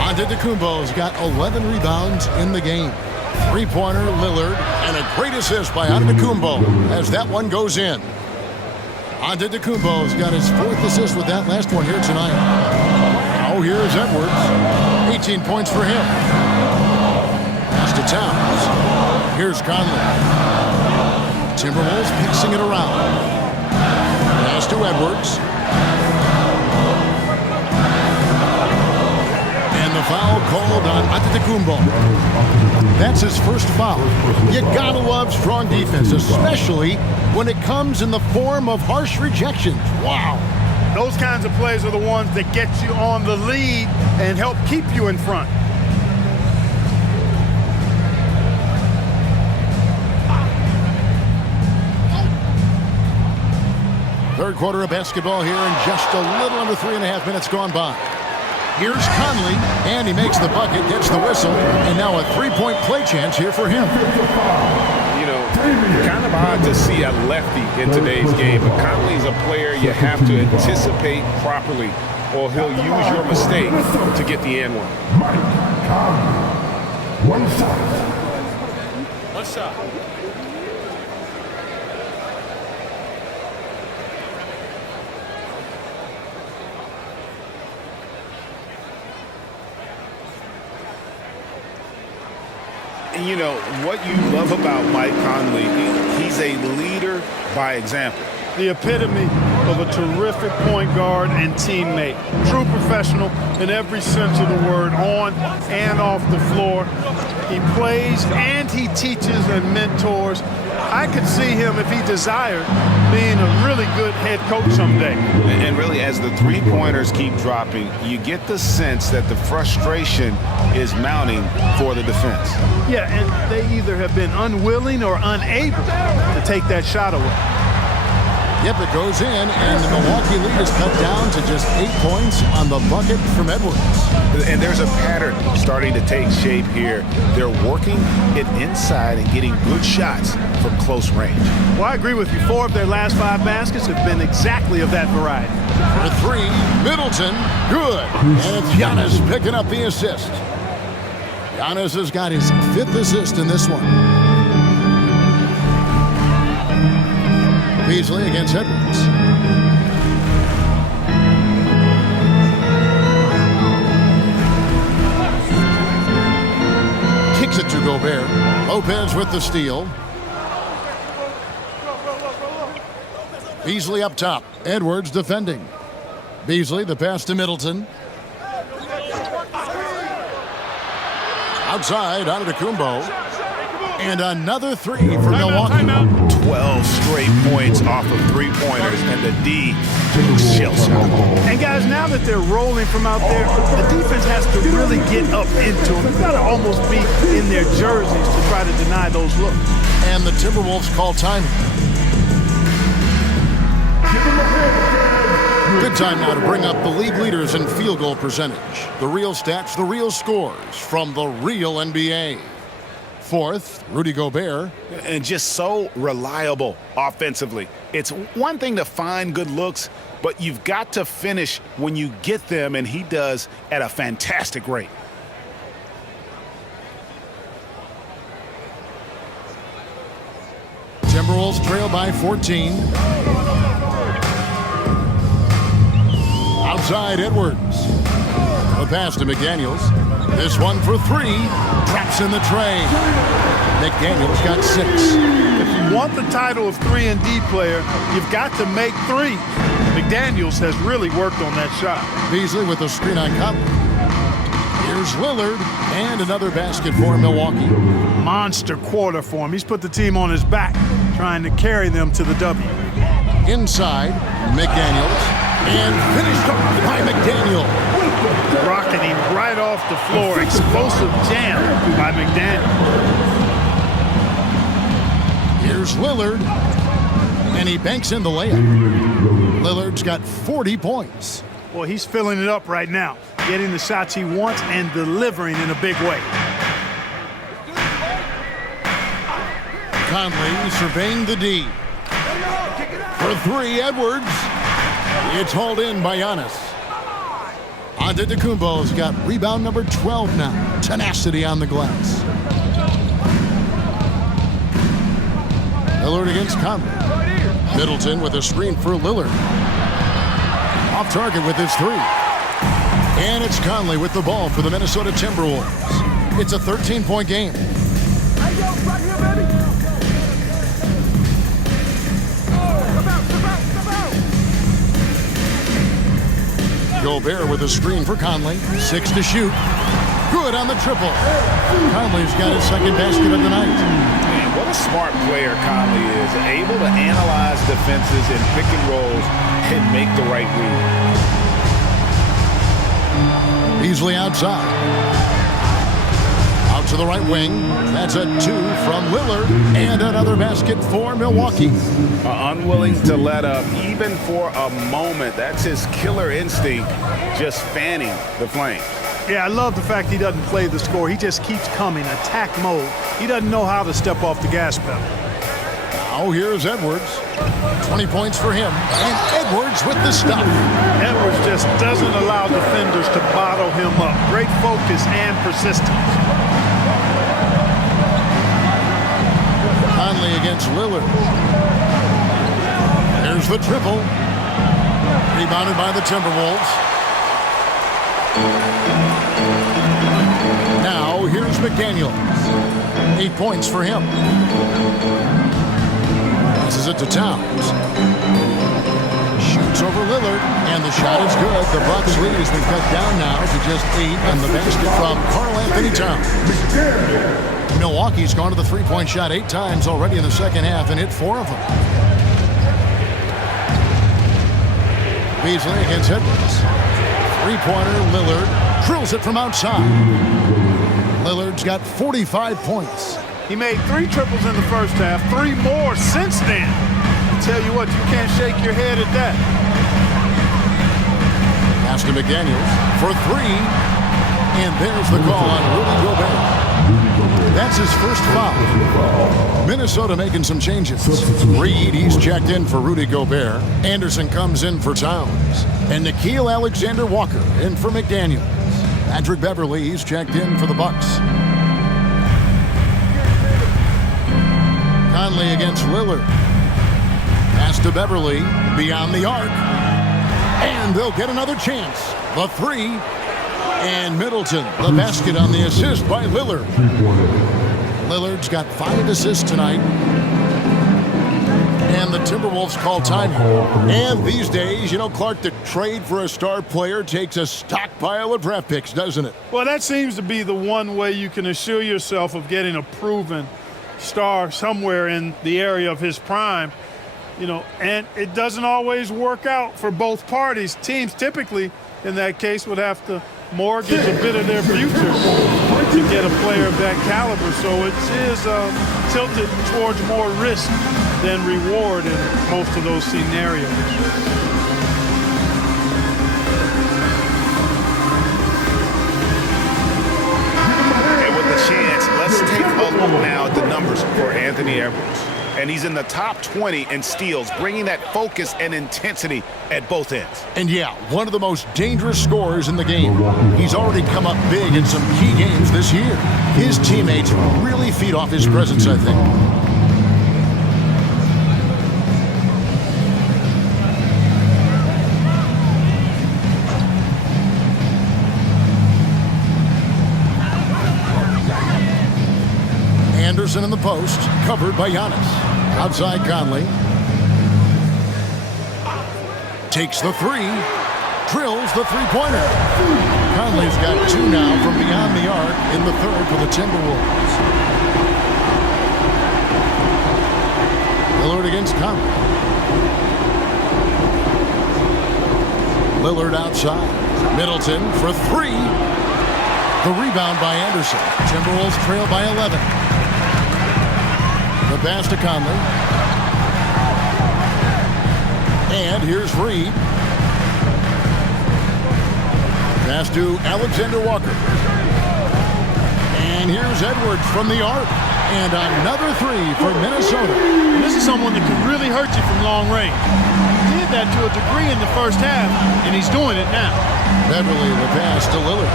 Antetokounmpo's got 11 rebounds in the game. Three-pointer, Lillard, and a great assist by Antetokounmpo as that one goes in. Antetokounmpo's got his 4th assist with that last one here tonight. Now here's Edwards. 18 points for him. Pass to Towns. Here's Conley. Timberwolves mixing it around. Pass to Edwards. And the foul called on Antetokounmpo. That's his first foul. You gotta love strong defense, especially when it comes in the form of harsh rejections. Wow. Those kinds of plays are the ones that get you on the lead and help keep you in front. Third quarter of basketball here, and just a little under 3.5 minutes gone by. Here's Conley, and he makes the bucket, gets the whistle, and now a three-point play chance here for him. You know, kind of odd to see a lefty in today's game, but Conley's a player you have to anticipate properly, or he'll use your mistake to get the and one. One shot. One shot. And you know, what you love about Mike Conley, he's a leader by example. The epitome of a terrific point guard and teammate. True professional in every sense of the word, on and off the floor. He plays and he teaches and mentors. I could see him, if he desired, being a really good head coach someday. And really, as the three-pointers keep dropping, you get the sense that the frustration is mounting for the defense. Yeah, and they either have been unwilling or unable to take that shot away. Yep, it goes in, and the Milwaukee lead is cut down to just 8 points on the bucket from Edwards. And there's a pattern starting to take shape here. They're working it inside and getting good shots from close range. Well, I agree with you. 4 of their last 5 baskets have been exactly of that variety. For 3, Middleton, good. And it's Giannis picking up the assist. Giannis has got his 5th assist in this one. Beasley against Edwards. Kicks it to Gobert. Lopez with the steal. Beasley up top. Edwards defending. Beasley, the pass to Middleton. Outside, Antetokounmpo. And another three for Milwaukee. 12 straight points off of three-pointers, and the D shell-shocked. And guys, now that they're rolling from out there, the defense has to really get up into them. They've got to almost be in their jerseys to try to deny those looks. And the Timberwolves call time. Good time now to bring up the league leaders in field goal percentage. The real stats, the real scores from the real NBA. Fourth, Rudy Gobert. And just so reliable offensively. It's one thing to find good looks, but you've got to finish when you get them, and he does at a fantastic rate. Timberwolves trail by 14. Outside Edwards. The pass to McDaniels. This one for three. Traps in the tray. McDaniels got 6. If you want the title of 3-and-D player, you've got to make threes. McDaniels has really worked on that shot. Beasley with a screen on Conley. Here's Lillard, and another basket for Milwaukee. Monster quarter for him. He's put the team on his back, trying to carry them to the W. Inside, McDaniels, and finished off by McDaniel. Rocketing right off the floor. Explosive jam by McDaniel. Here's Lillard, and he banks in the layup. Lillard's got 40 points. Well, he's filling it up right now, getting the shots he wants and delivering in a big way. Conley surveying the D. For three, Edwards. It's hauled in by Giannis. Antetokounmpo's got rebound number 12 now. Tenacity on the glass. Lillard against Conley. Middleton with a screen for Lillard. Off target with his three. And it's Conley with the ball for the Minnesota Timberwolves. It's a 13-point game. Gobert with a screen for Conley. 6 to shoot. Good on the triple. Conley's got his second basket of the night. Man, what a smart player Conley is. Able to analyze defenses in pick and rolls and make the right read. Beasley outside. Out to the right wing. That's a 2 from Lillard. And another basket for Milwaukee. Unwilling to let up even for a moment. That's his killer instinct, just fanning the flame. Yeah, I love the fact he doesn't play the score. He just keeps coming, attack mode. He doesn't know how to step off the gas pedal. Now here's Edwards. 20 points for him. And Edwards with the stop. Edwards just doesn't allow defenders to bottle him up. Great focus and persistence. Conley against Lillard. There's the triple. Rebounded by the Timberwolves. Now here's McDaniels. 8 points for him. Passes it to Towns. Shoots over Lillard, and the shot is good. The Bucks lead has been cut down now to just 8 on the basket from Karl-Anthony Towns. Milwaukee's gone to the three-point shot 8 times already in the second half and hit 4 of them. Beasley against Edwards. Three-pointer, Lillard drills it from outside. Lillard's got 45 points. He made 3 triples in the first half, 3 more since then. I tell you what, you can't shake your head at that. Pass to McDaniels for 3. And there's the call on Rudy Gobert. That's his first foul. Minnesota making some changes. Reed, he's checked in for Rudy Gobert. Anderson comes in for Towns. And Nickeil Alexander-Walker in for McDaniels. Patrick Beverley, he's checked in for the Bucks. Conley against Lillard. Pass to Beverley, beyond the arc. And they'll get another chance. The 3. And Middleton, the basket on the assist by Lillard. Lillard's got 5 assists tonight. And the Timberwolves call time. And these days, you know, Clark, the trade for a star player takes a stockpile of draft picks, doesn't it? Well, that seems to be the one way you can assure yourself of getting a proven star somewhere in the area of his prime, you know, and it doesn't always work out for both parties. Teams typically, in that case, would have to mortgage a bit of their future to get a player of that caliber. So it is tilted towards more risk than reward in most of those scenarios. Chance. Let's take a look now at the numbers for Anthony Edwards. And he's in the top 20 in steals, bringing that focus and intensity at both ends. And yeah, one of the most dangerous scorers in the game. He's already come up big in some key games this year. His teammates really feed off his presence, I think. Anderson in the post, covered by Giannis. Outside Conley. Takes the three. Drills the three-pointer. Conley's got two now from beyond the arc in the third for the Timberwolves. Lillard against Conley. Lillard outside. Middleton for three. The rebound by Anderson. Timberwolves trail by 11. The pass to Conley. And here's Reed. Pass to Alexander Walker. And here's Edwards from the arc. And another three for Minnesota. And this is someone that can really hurt you from long range. He did that to a degree in the first half, and he's doing it now. Beverly, the pass to Lillard.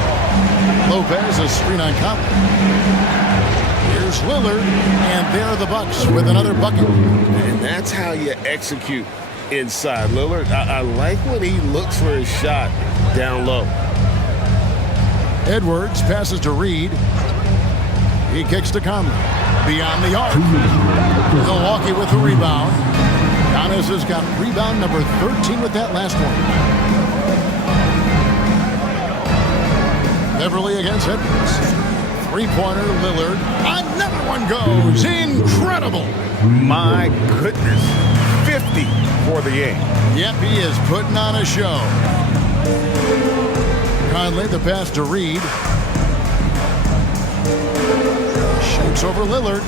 Lopez, a screen on Conley. Here's Lillard, and there are the Bucks with another bucket. And that's how you execute inside. Lillard, I like when he looks for his shot down low. Edwards passes to Reed. He kicks to Conley. Beyond the arc. Milwaukee with the rebound. Giannis has got rebound number 13 with that last one. Beverly against Edwards. Three-pointer, Lillard. Another one goes. Incredible. My goodness. 50 for the game. Yep, he is putting on a show. Conley, the pass to Reed. Shoots over Lillard.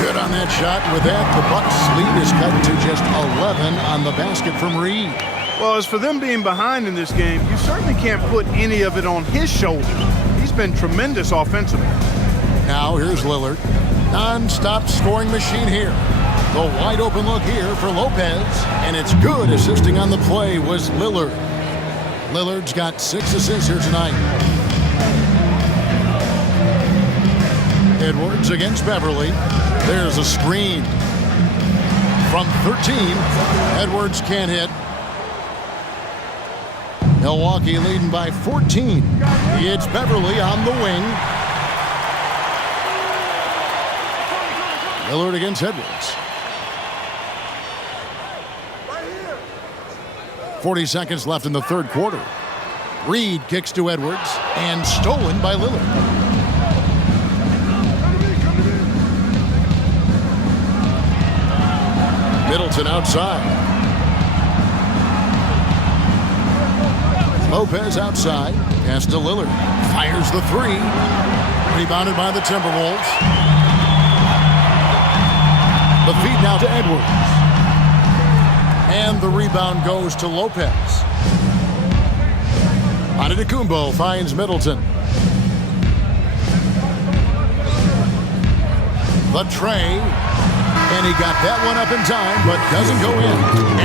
Good on that shot. With that, the Bucks' lead is cut to just 11 on the basket from Reed. Well, as for them being behind in this game, you certainly can't put any of it on his shoulders. He's been tremendous offensively. Now here's Lillard. Non-stop scoring machine here. The wide open look here for Lopez. And it's good. Assisting on the play was Lillard. Lillard's got 6 assists here tonight. Edwards against Beverly. There's a screen. From 13, Edwards can't hit. Milwaukee leading by 14. It's Beverly on the wing. Lillard against Edwards. 40 seconds left in the third quarter. Reed kicks to Edwards and stolen by Lillard. Middleton outside. Lopez outside. Pass to Lillard. Fires the three. Rebounded by the Timberwolves. The feed now to Edwards. And the rebound goes to Lopez. Antetokounmpo finds Middleton. The tray. And he got that one up in time, but doesn't go in.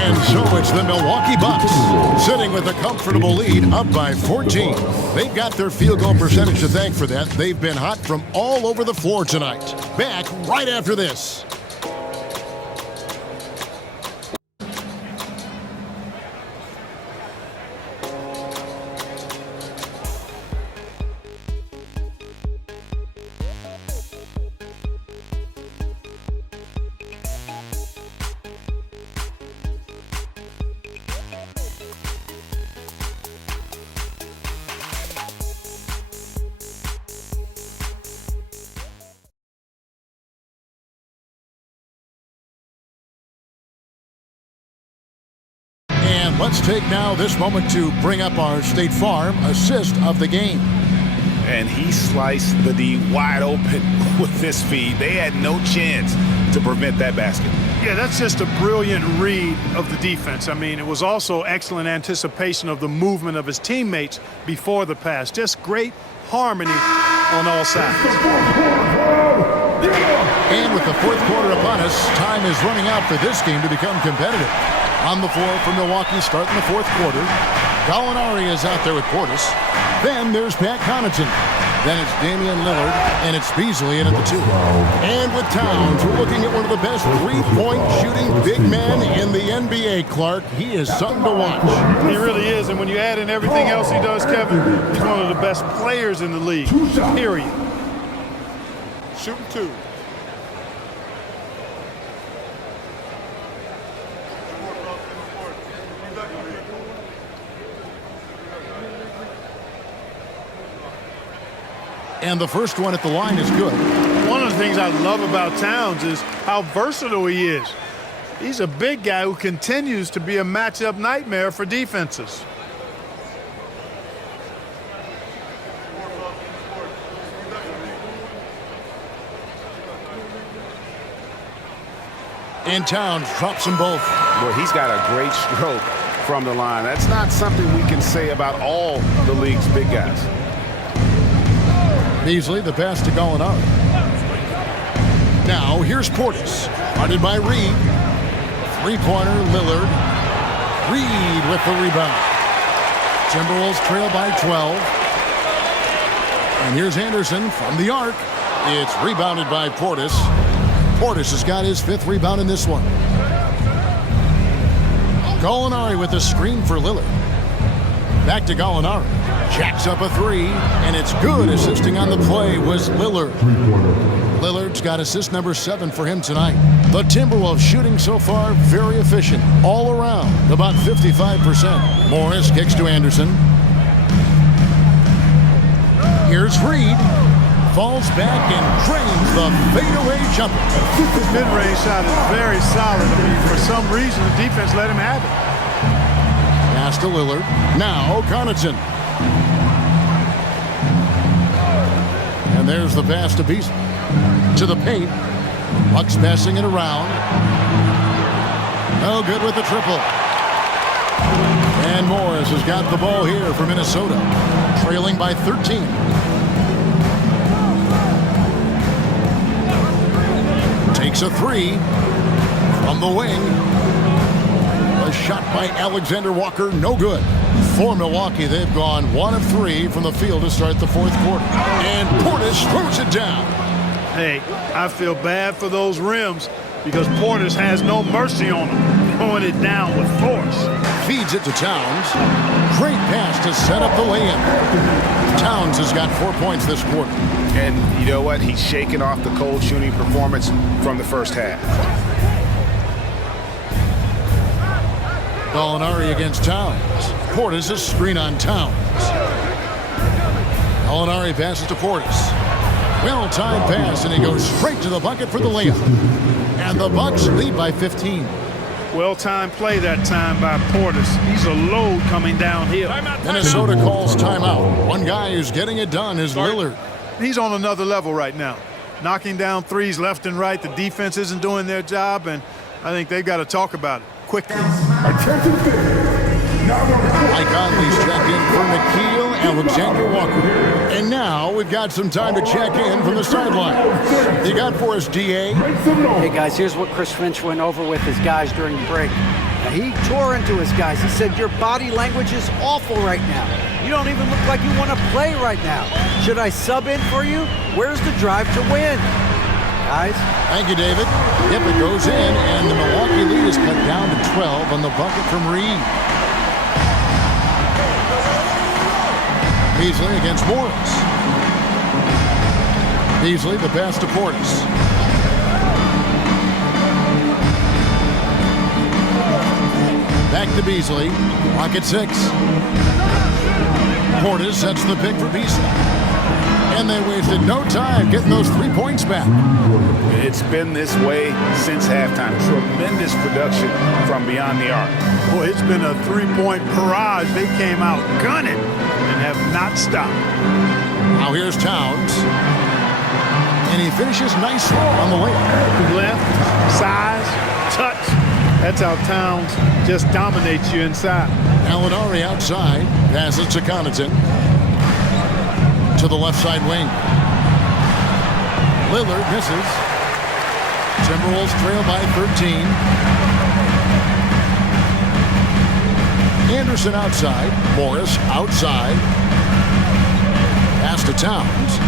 And so it's the Milwaukee Bucks sitting with a comfortable lead up by 14. They've got their field goal percentage to thank for that. They've been hot from all over the floor tonight. Back right after this. Let's take now this moment to bring up our State Farm assist of the game. And he sliced the D wide open with this feed. They had no chance to prevent that basket. Yeah, that's just a brilliant read of the defense. I mean, it was also excellent anticipation of the movement of his teammates before the pass. Just great harmony on all sides. And with the fourth quarter upon us, time is running out for this game to become competitive. On the floor for Milwaukee starting the fourth quarter. Gallinari is out there with Portis. Then there's Pat Connaughton. Then it's Damian Lillard, and it's Beasley in at the 2. And with Towns, we're looking at one of the best three-point shooting big men in the NBA, Clark. He is something to watch. He really is, and when you add in everything else he does, Kevin, he's one of the best players in the league, period. Shooting 2. And the first one at the line is good. One of the things I love about Towns is how versatile he is. He's a big guy who continues to be a matchup nightmare for defenses. And Towns drops them both. Well, he's got a great stroke from the line. That's not something we can say about all the league's big guys. Beasley, the pass to Gallinari. Now, here's Portis. Guarded by Reed. Three-pointer, Lillard. Reed with the rebound. Timberwolves trail by 12. And here's Anderson from the arc. It's rebounded by Portis. Portis has got his 5th rebound in this one. Gallinari with a screen for Lillard. Back to Gallinari. Jacks up a 3, and it's good. Assisting on the play was Lillard. Lillard's got assist number 7 for him tonight. The Timberwolves shooting so far very efficient. All around, about 55%. Morris kicks to Anderson. Here's Reed. Falls back and drains the fadeaway jumper. His mid-range shot is very solid. I mean, for some reason, the defense let him have it. Pass to Lillard. Now Connaughton. And there's the pass to Beasley. To the paint. Bucks passing it around. No good with the triple. And Morris has got the ball here for Minnesota. Trailing by 13. Takes a 3 from the wing. A shot by Alexander Walker, no good. For Milwaukee, they've gone 1 of 3 from the field to start the fourth quarter. And Portis throws it down. Hey, I feel bad for those rims because Portis has no mercy on them, throwing it down with force. Feeds it to Towns. Great pass to set up the lay-in. Towns has got 4 points this quarter. And you know what? He's shaking off the cold shooting performance from the first half. Gallinari against Towns. Portis a screen on Towns. Gallinari passes to Portis. Well-timed pass, and he goes straight to the bucket for the layup. And the Bucks lead by 15. Well-timed play that time by Portis. He's a load coming downhill. Minnesota calls timeout. One guy who's getting it done is Lillard. He's on another level right now. Knocking down threes left and right. The defense isn't doing their job, and I think they've got to talk about it quickly. Mike Conley's checked in for Nickeil Alexander-Walker. And now we've got some time to check in from the sideline. You got for us, DA? Hey, guys, here's what Chris Finch went over with his guys during the break. Now, he tore into his guys. He said, your body language is awful right now. You don't even look like you want to play right now. Should I sub in for you? Where's the drive to win? Guys? Thank you, David. Yep, it goes in, and the Milwaukee lead is cut down to 12 on the bucket from Reed. Beasley against Morris. Beasley, the pass to Portis. Back to Beasley. Clock at 6. Portis sets the pick for Beasley. And they wasted no time getting those 3 points back. It's been this way since halftime. Tremendous production from beyond the arc. Boy, it's been a three-point barrage. They came out gunning and have not stopped. Now here's Towns. And he finishes nicely on the layup. Length, size, touch. That's how Towns just dominates you inside. Alinari outside. Passes to Connaughton. To the left side wing. Lillard misses. Timberwolves trail by 13. Anderson outside. Morris outside. Pass to Towns.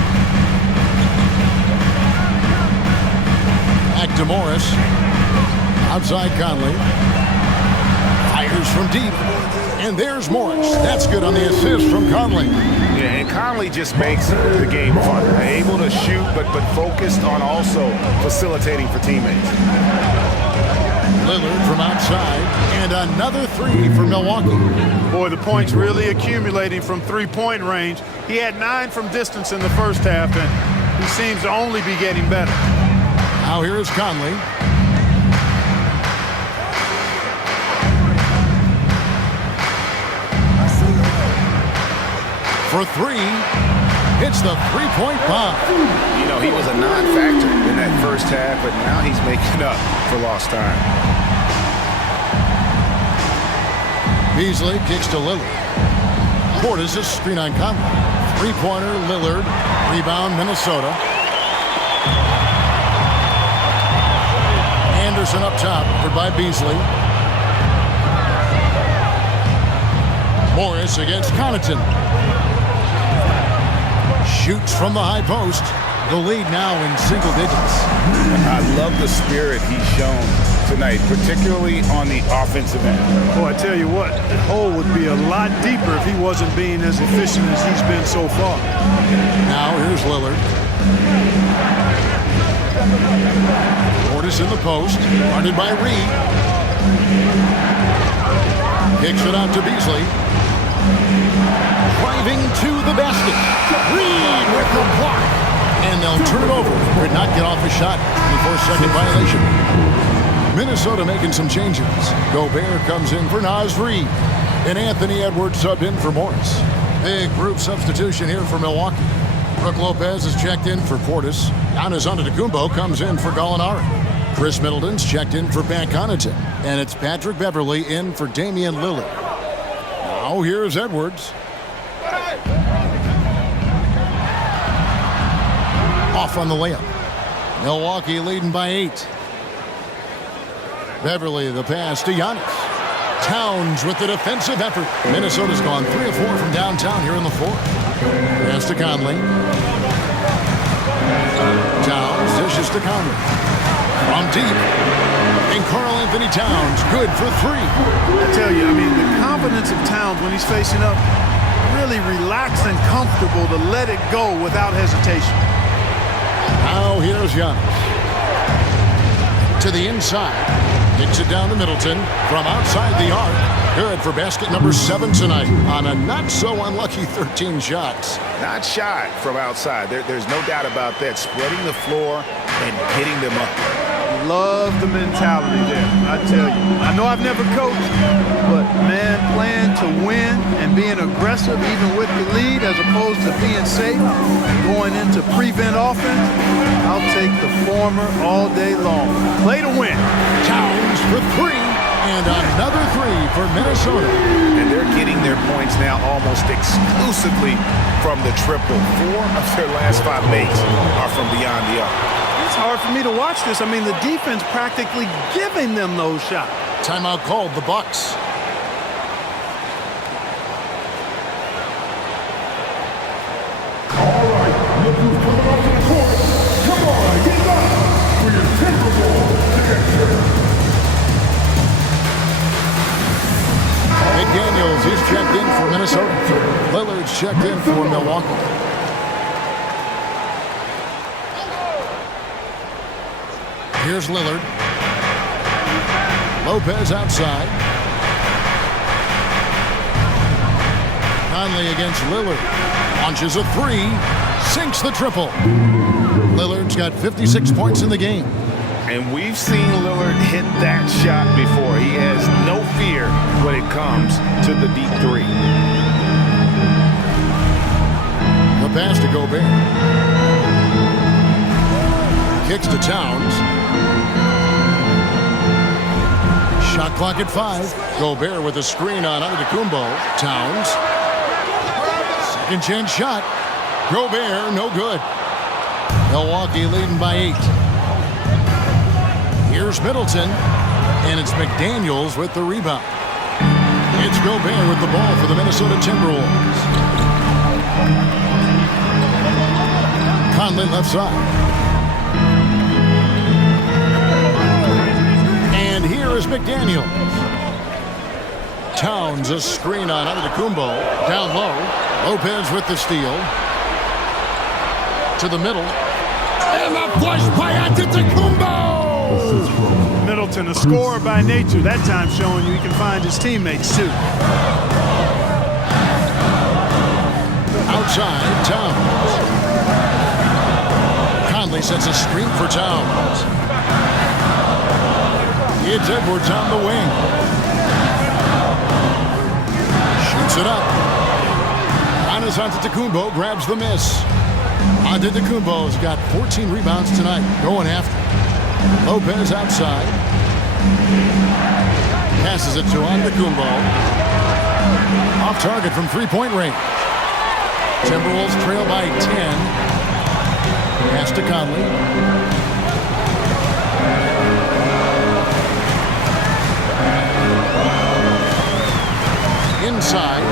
Back to Morris. Outside Conley. Fires from deep. And there's Morris. That's good on the assist from Conley. Yeah, and Conley just makes the game fun. Able to shoot, but focused on also facilitating for teammates. Lillard from outside. And another three for Milwaukee. Boy, the points really accumulating from three-point range. He had 9 from distance in the first half, and he seems to only be getting better. Now here's Conley. For three, hits the three-point bomb. You know, he was a non-factor in that first half, but now he's making up for lost time. Beasley kicks to Lillard. Portis is screen on Conley. Three-pointer, Lillard. Rebound, Minnesota. Anderson up top, covered by Beasley. Morris against Connaughton. Shoots from the high post. The lead now in single digits. I love the spirit he's shown tonight, particularly on the offensive end. Boy, I tell you what, the hole would be a lot deeper if he wasn't being as efficient as he's been so far. Now here's Lillard. Portis in the post, guarded by Reed. Kicks it out to Beasley. Driving to the basket. Reed with the block. And they'll turn it over. Could not get off a shot before second violation. Minnesota making some changes. Gobert comes in for Naz Reid. And Anthony Edwards subbed in for Morris. Big group substitution here for Milwaukee. Brook Lopez is checked in for Portis. Giannis Antetokounmpo comes in for Gallinari. Chris Middleton's checked in for Pat Connaughton. And it's Patrick Beverley in for Damian Lillard. Now here's Edwards. Off on the layup. Milwaukee leading by 8. Beverley the pass to Giannis. Towns with the defensive effort. Minnesota's gone 3 of 4 from downtown here in the fourth. Pass to Conley. Towns dishes to Conley. From deep. And Karl Anthony Towns good for 3. I tell you, I mean, the confidence of Towns when he's facing up, really relaxed and comfortable to let it go without hesitation. Now here's Giannis. To the inside. Kicks it down to Middleton from outside the arc. Good for basket number 7 tonight on a not-so-unlucky 13 shots. Not shy from outside. There's no doubt about that. Spreading the floor and hitting them up. Love the mentality there, I tell you. I know I've never coached, but, man, playing to win and being aggressive even with the lead as opposed to being safe and going into prevent offense, I'll take the former all day long. Play to win. Towns for 3, and another 3 for Minnesota. And they're getting their points now almost exclusively from the triple. 4 of their last 5 makes are from beyond the arc. It's hard for me to watch this. I mean, the defense practically giving them those shots. Timeout called, the Bucks. All right, look who's coming off the court. Come on, get up for your Timberwolves connection. McDaniels, he's checked in for Minnesota. Lillard's checked in for Milwaukee. Here's Lillard. Lopez outside. Conley against Lillard. Launches a three. Sinks the triple. Lillard's got 56 points in the game. And we've seen Lillard hit that shot before. He has no fear when it comes to the deep three. The pass to Gobert. Kicks to Towns. Shot clock at 5. Gobert with a screen on Antetokounmpo. Towns. Second chance shot. Gobert, no good. Milwaukee leading by 8. Here's Middleton, and it's McDaniels with the rebound. It's Gobert with the ball for the Minnesota Timberwolves. Conley left side. And here is McDaniels. Towns a screen on Antetokounmpo. Down low. Lopez with the steal. To the middle. And a flush by Antetokounmpo! Middleton, a scorer by nature, that time showing you he can find his teammates too. Outside, Towns. Conley sets a screen for Towns. It's Edwards on the wing. Shoots it up. Giannis Antetokounmpo grabs the miss. Antetokounmpo's got 14 rebounds tonight, going after. Lopez outside. Passes it to Antetokounmpo. Off target from three-point range. Timberwolves trail by 10. Pass to Conley. Inside.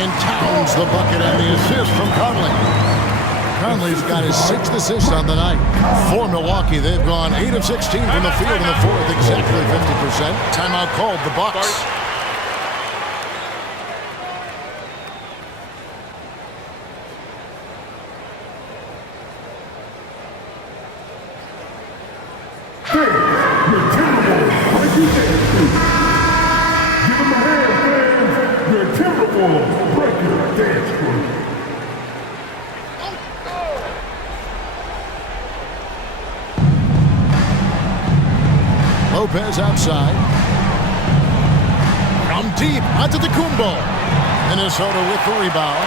And Towns the bucket and the assist from Conley. Conley's got his 6th assist on the night. For Milwaukee, they've gone 8 of 16 from the field in the fourth, exactly 50%. Timeout called, the Bucks. Your Timberwolves, like you said. Give them a hand, fans. Your Timberwolves break your dance crew. Lopez outside. From deep, Antetokounmpo. Minnesota with the rebound.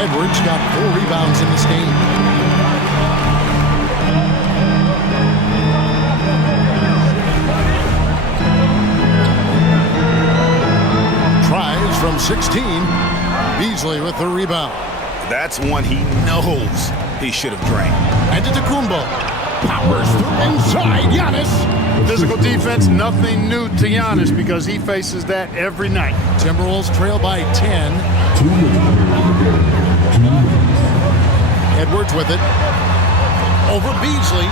Edwards got 4 rebounds in this game. Tries from 16. Beasley with the rebound. That's one he knows he should have drained. Antetokounmpo powers through inside. Giannis. Physical defense, nothing new to Giannis because he faces that every night. Timberwolves trail by 10. Edwards with it. Over Beasley.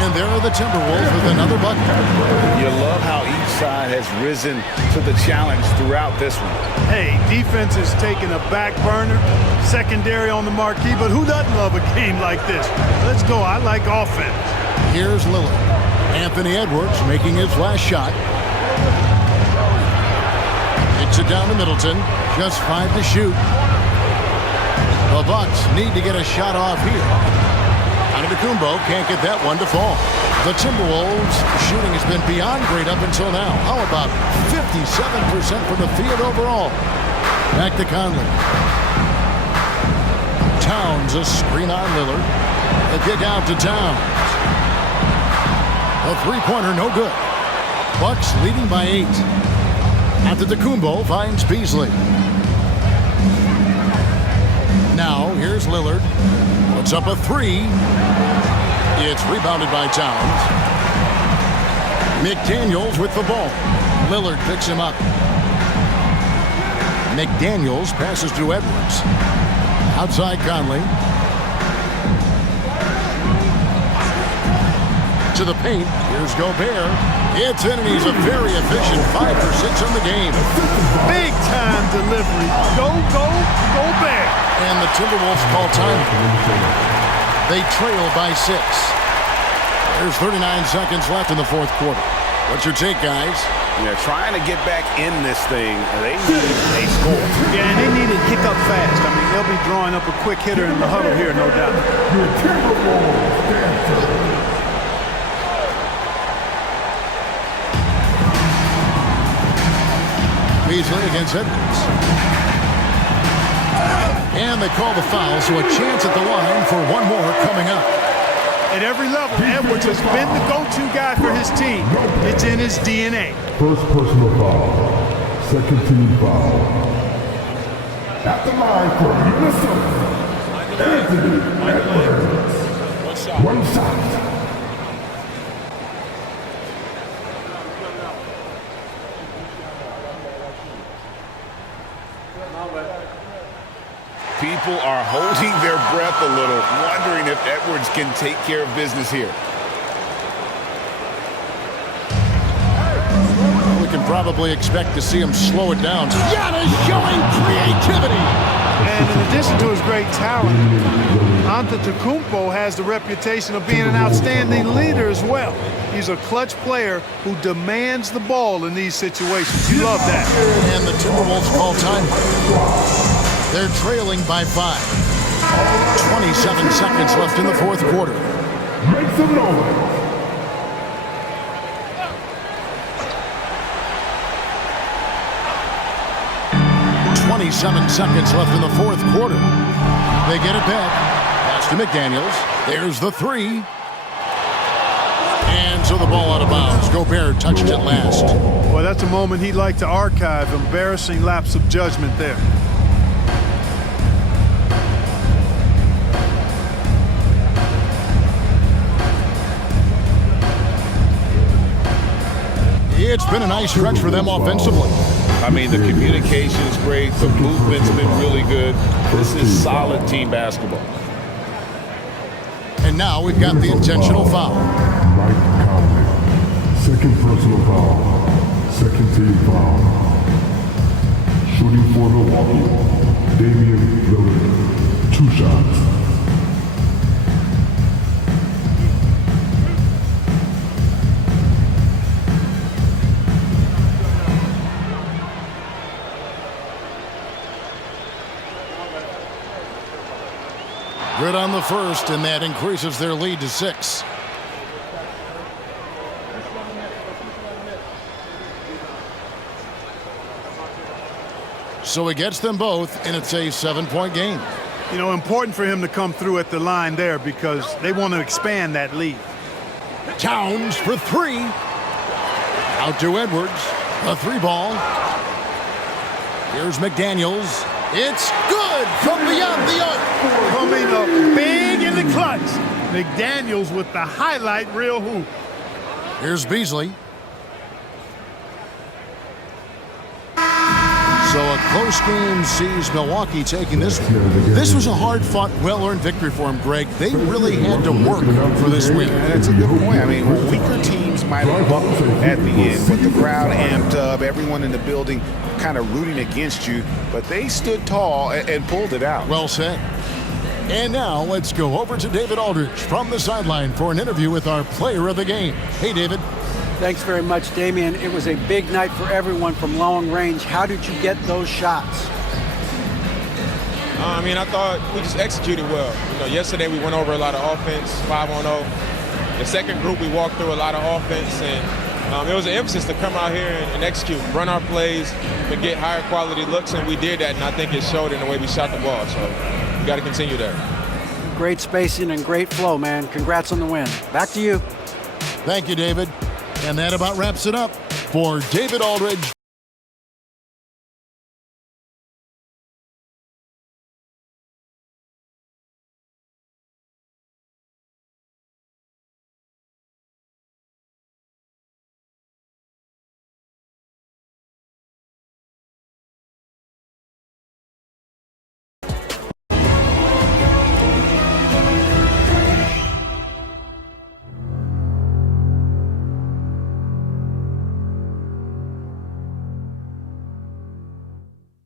And there are the Timberwolves with another bucket. You love how each side has risen to the challenge throughout this one. Hey, defense is taking a back burner, secondary on the marquee, but who doesn't love a game like this? Let's go. I like offense. Here's Lillard. Anthony Edwards making his last shot. Hits it down to Middleton. Just 5 to shoot. The Bucks need to get a shot off here. Antetokounmpo can't get that one to fall. The Timberwolves shooting has been beyond great up until now. How about 57% from the field overall? Back to Conley. Towns a screen on Lillard. The kick out to Towns. A three-pointer, no good. Bucks leading by 8. Antetokounmpo finds Beasley. Now, here's Lillard. Puts up a 3. It's rebounded by Towns. McDaniels with the ball. Lillard picks him up. McDaniels passes to Edwards. Outside Conley. To the paint. Here's Gobert. It's in, and he's a very efficient 5 for 6 in the game. Big time delivery. Go, Gobert. And the Timberwolves call time. They trail by 6. There's 39 seconds left in the fourth quarter. What's your take, guys? Yeah, trying to get back in this thing. They need a score. Yeah, and they need it kick up fast. I mean, they'll be drawing up a quick hitter in the huddle here, no doubt. Your Timberwolves dancer. Beasley against Edwards. And they call the foul, so a chance at the line for one more coming up. At every level, Edwards has been the go-to guy for his team. It's in his DNA. First personal foul. Second team foul. At the line for Minnesota, Anthony Edwards. One shot. People are holding their breath a little, wondering if Edwards can take care of business here. We can probably expect to see him slow it down. Giannis showing creativity. And in addition to his great talent, Antetokounmpo has the reputation of being an outstanding leader as well. He's a clutch player who demands the ball in these situations. You love that. And the Timberwolves call time. They're trailing by 5. 27 seconds left in the fourth quarter. Make some noise. Seconds left in the fourth quarter. They get it back. Pass to McDaniels. There's the three. And so the ball out of bounds. Gobert touched it last. Well, that's a moment he'd like to archive. Embarrassing lapse of judgment there. It's been a nice stretch for them offensively. I mean, the communication is great. The movement's been really good. This is solid team basketball. And now we've got the intentional foul. Right contact. Second personal foul. Second team foul. Shooting for Milwaukee. Damian Lillard. 2 shots. Good on the first, and that increases their lead to 6. So he gets them both, and it's a 7-point game. You know, important for him to come through at the line there because they want to expand that lead. Towns for 3. Out to Edwards. A 3 ball. Here's McDaniels. It's good from beyond the arc. Coming up big in the clutch. McDaniels with the highlight reel hoop. Here's Beasley. So a close game sees Milwaukee taking this one. This was a hard-fought, well-earned victory for them, Greg. They really had to work for this win. That's a good point. I mean, weaker teams might have buckled at the end, but the crowd amped up, everyone in the building kind of rooting against you, but they stood tall and pulled it out. Well said. And now let's go over to David Aldridge from the sideline for an interview with our player of the game. Hey, David. Thanks very much, Damian. It was a big night for everyone from long range. How did you get those shots? I mean, I thought we just executed well. You know, yesterday we went over a lot of offense, 5-on-0. The second group, we walked through a lot of offense, and it was an emphasis to come out here and execute, run our plays, and get higher quality looks, and we did that, and I think it showed in the way we shot the ball. So we got to continue that. Great spacing and great flow, man. Congrats on the win. Back to you. Thank you, David. And that about wraps it up for David Aldridge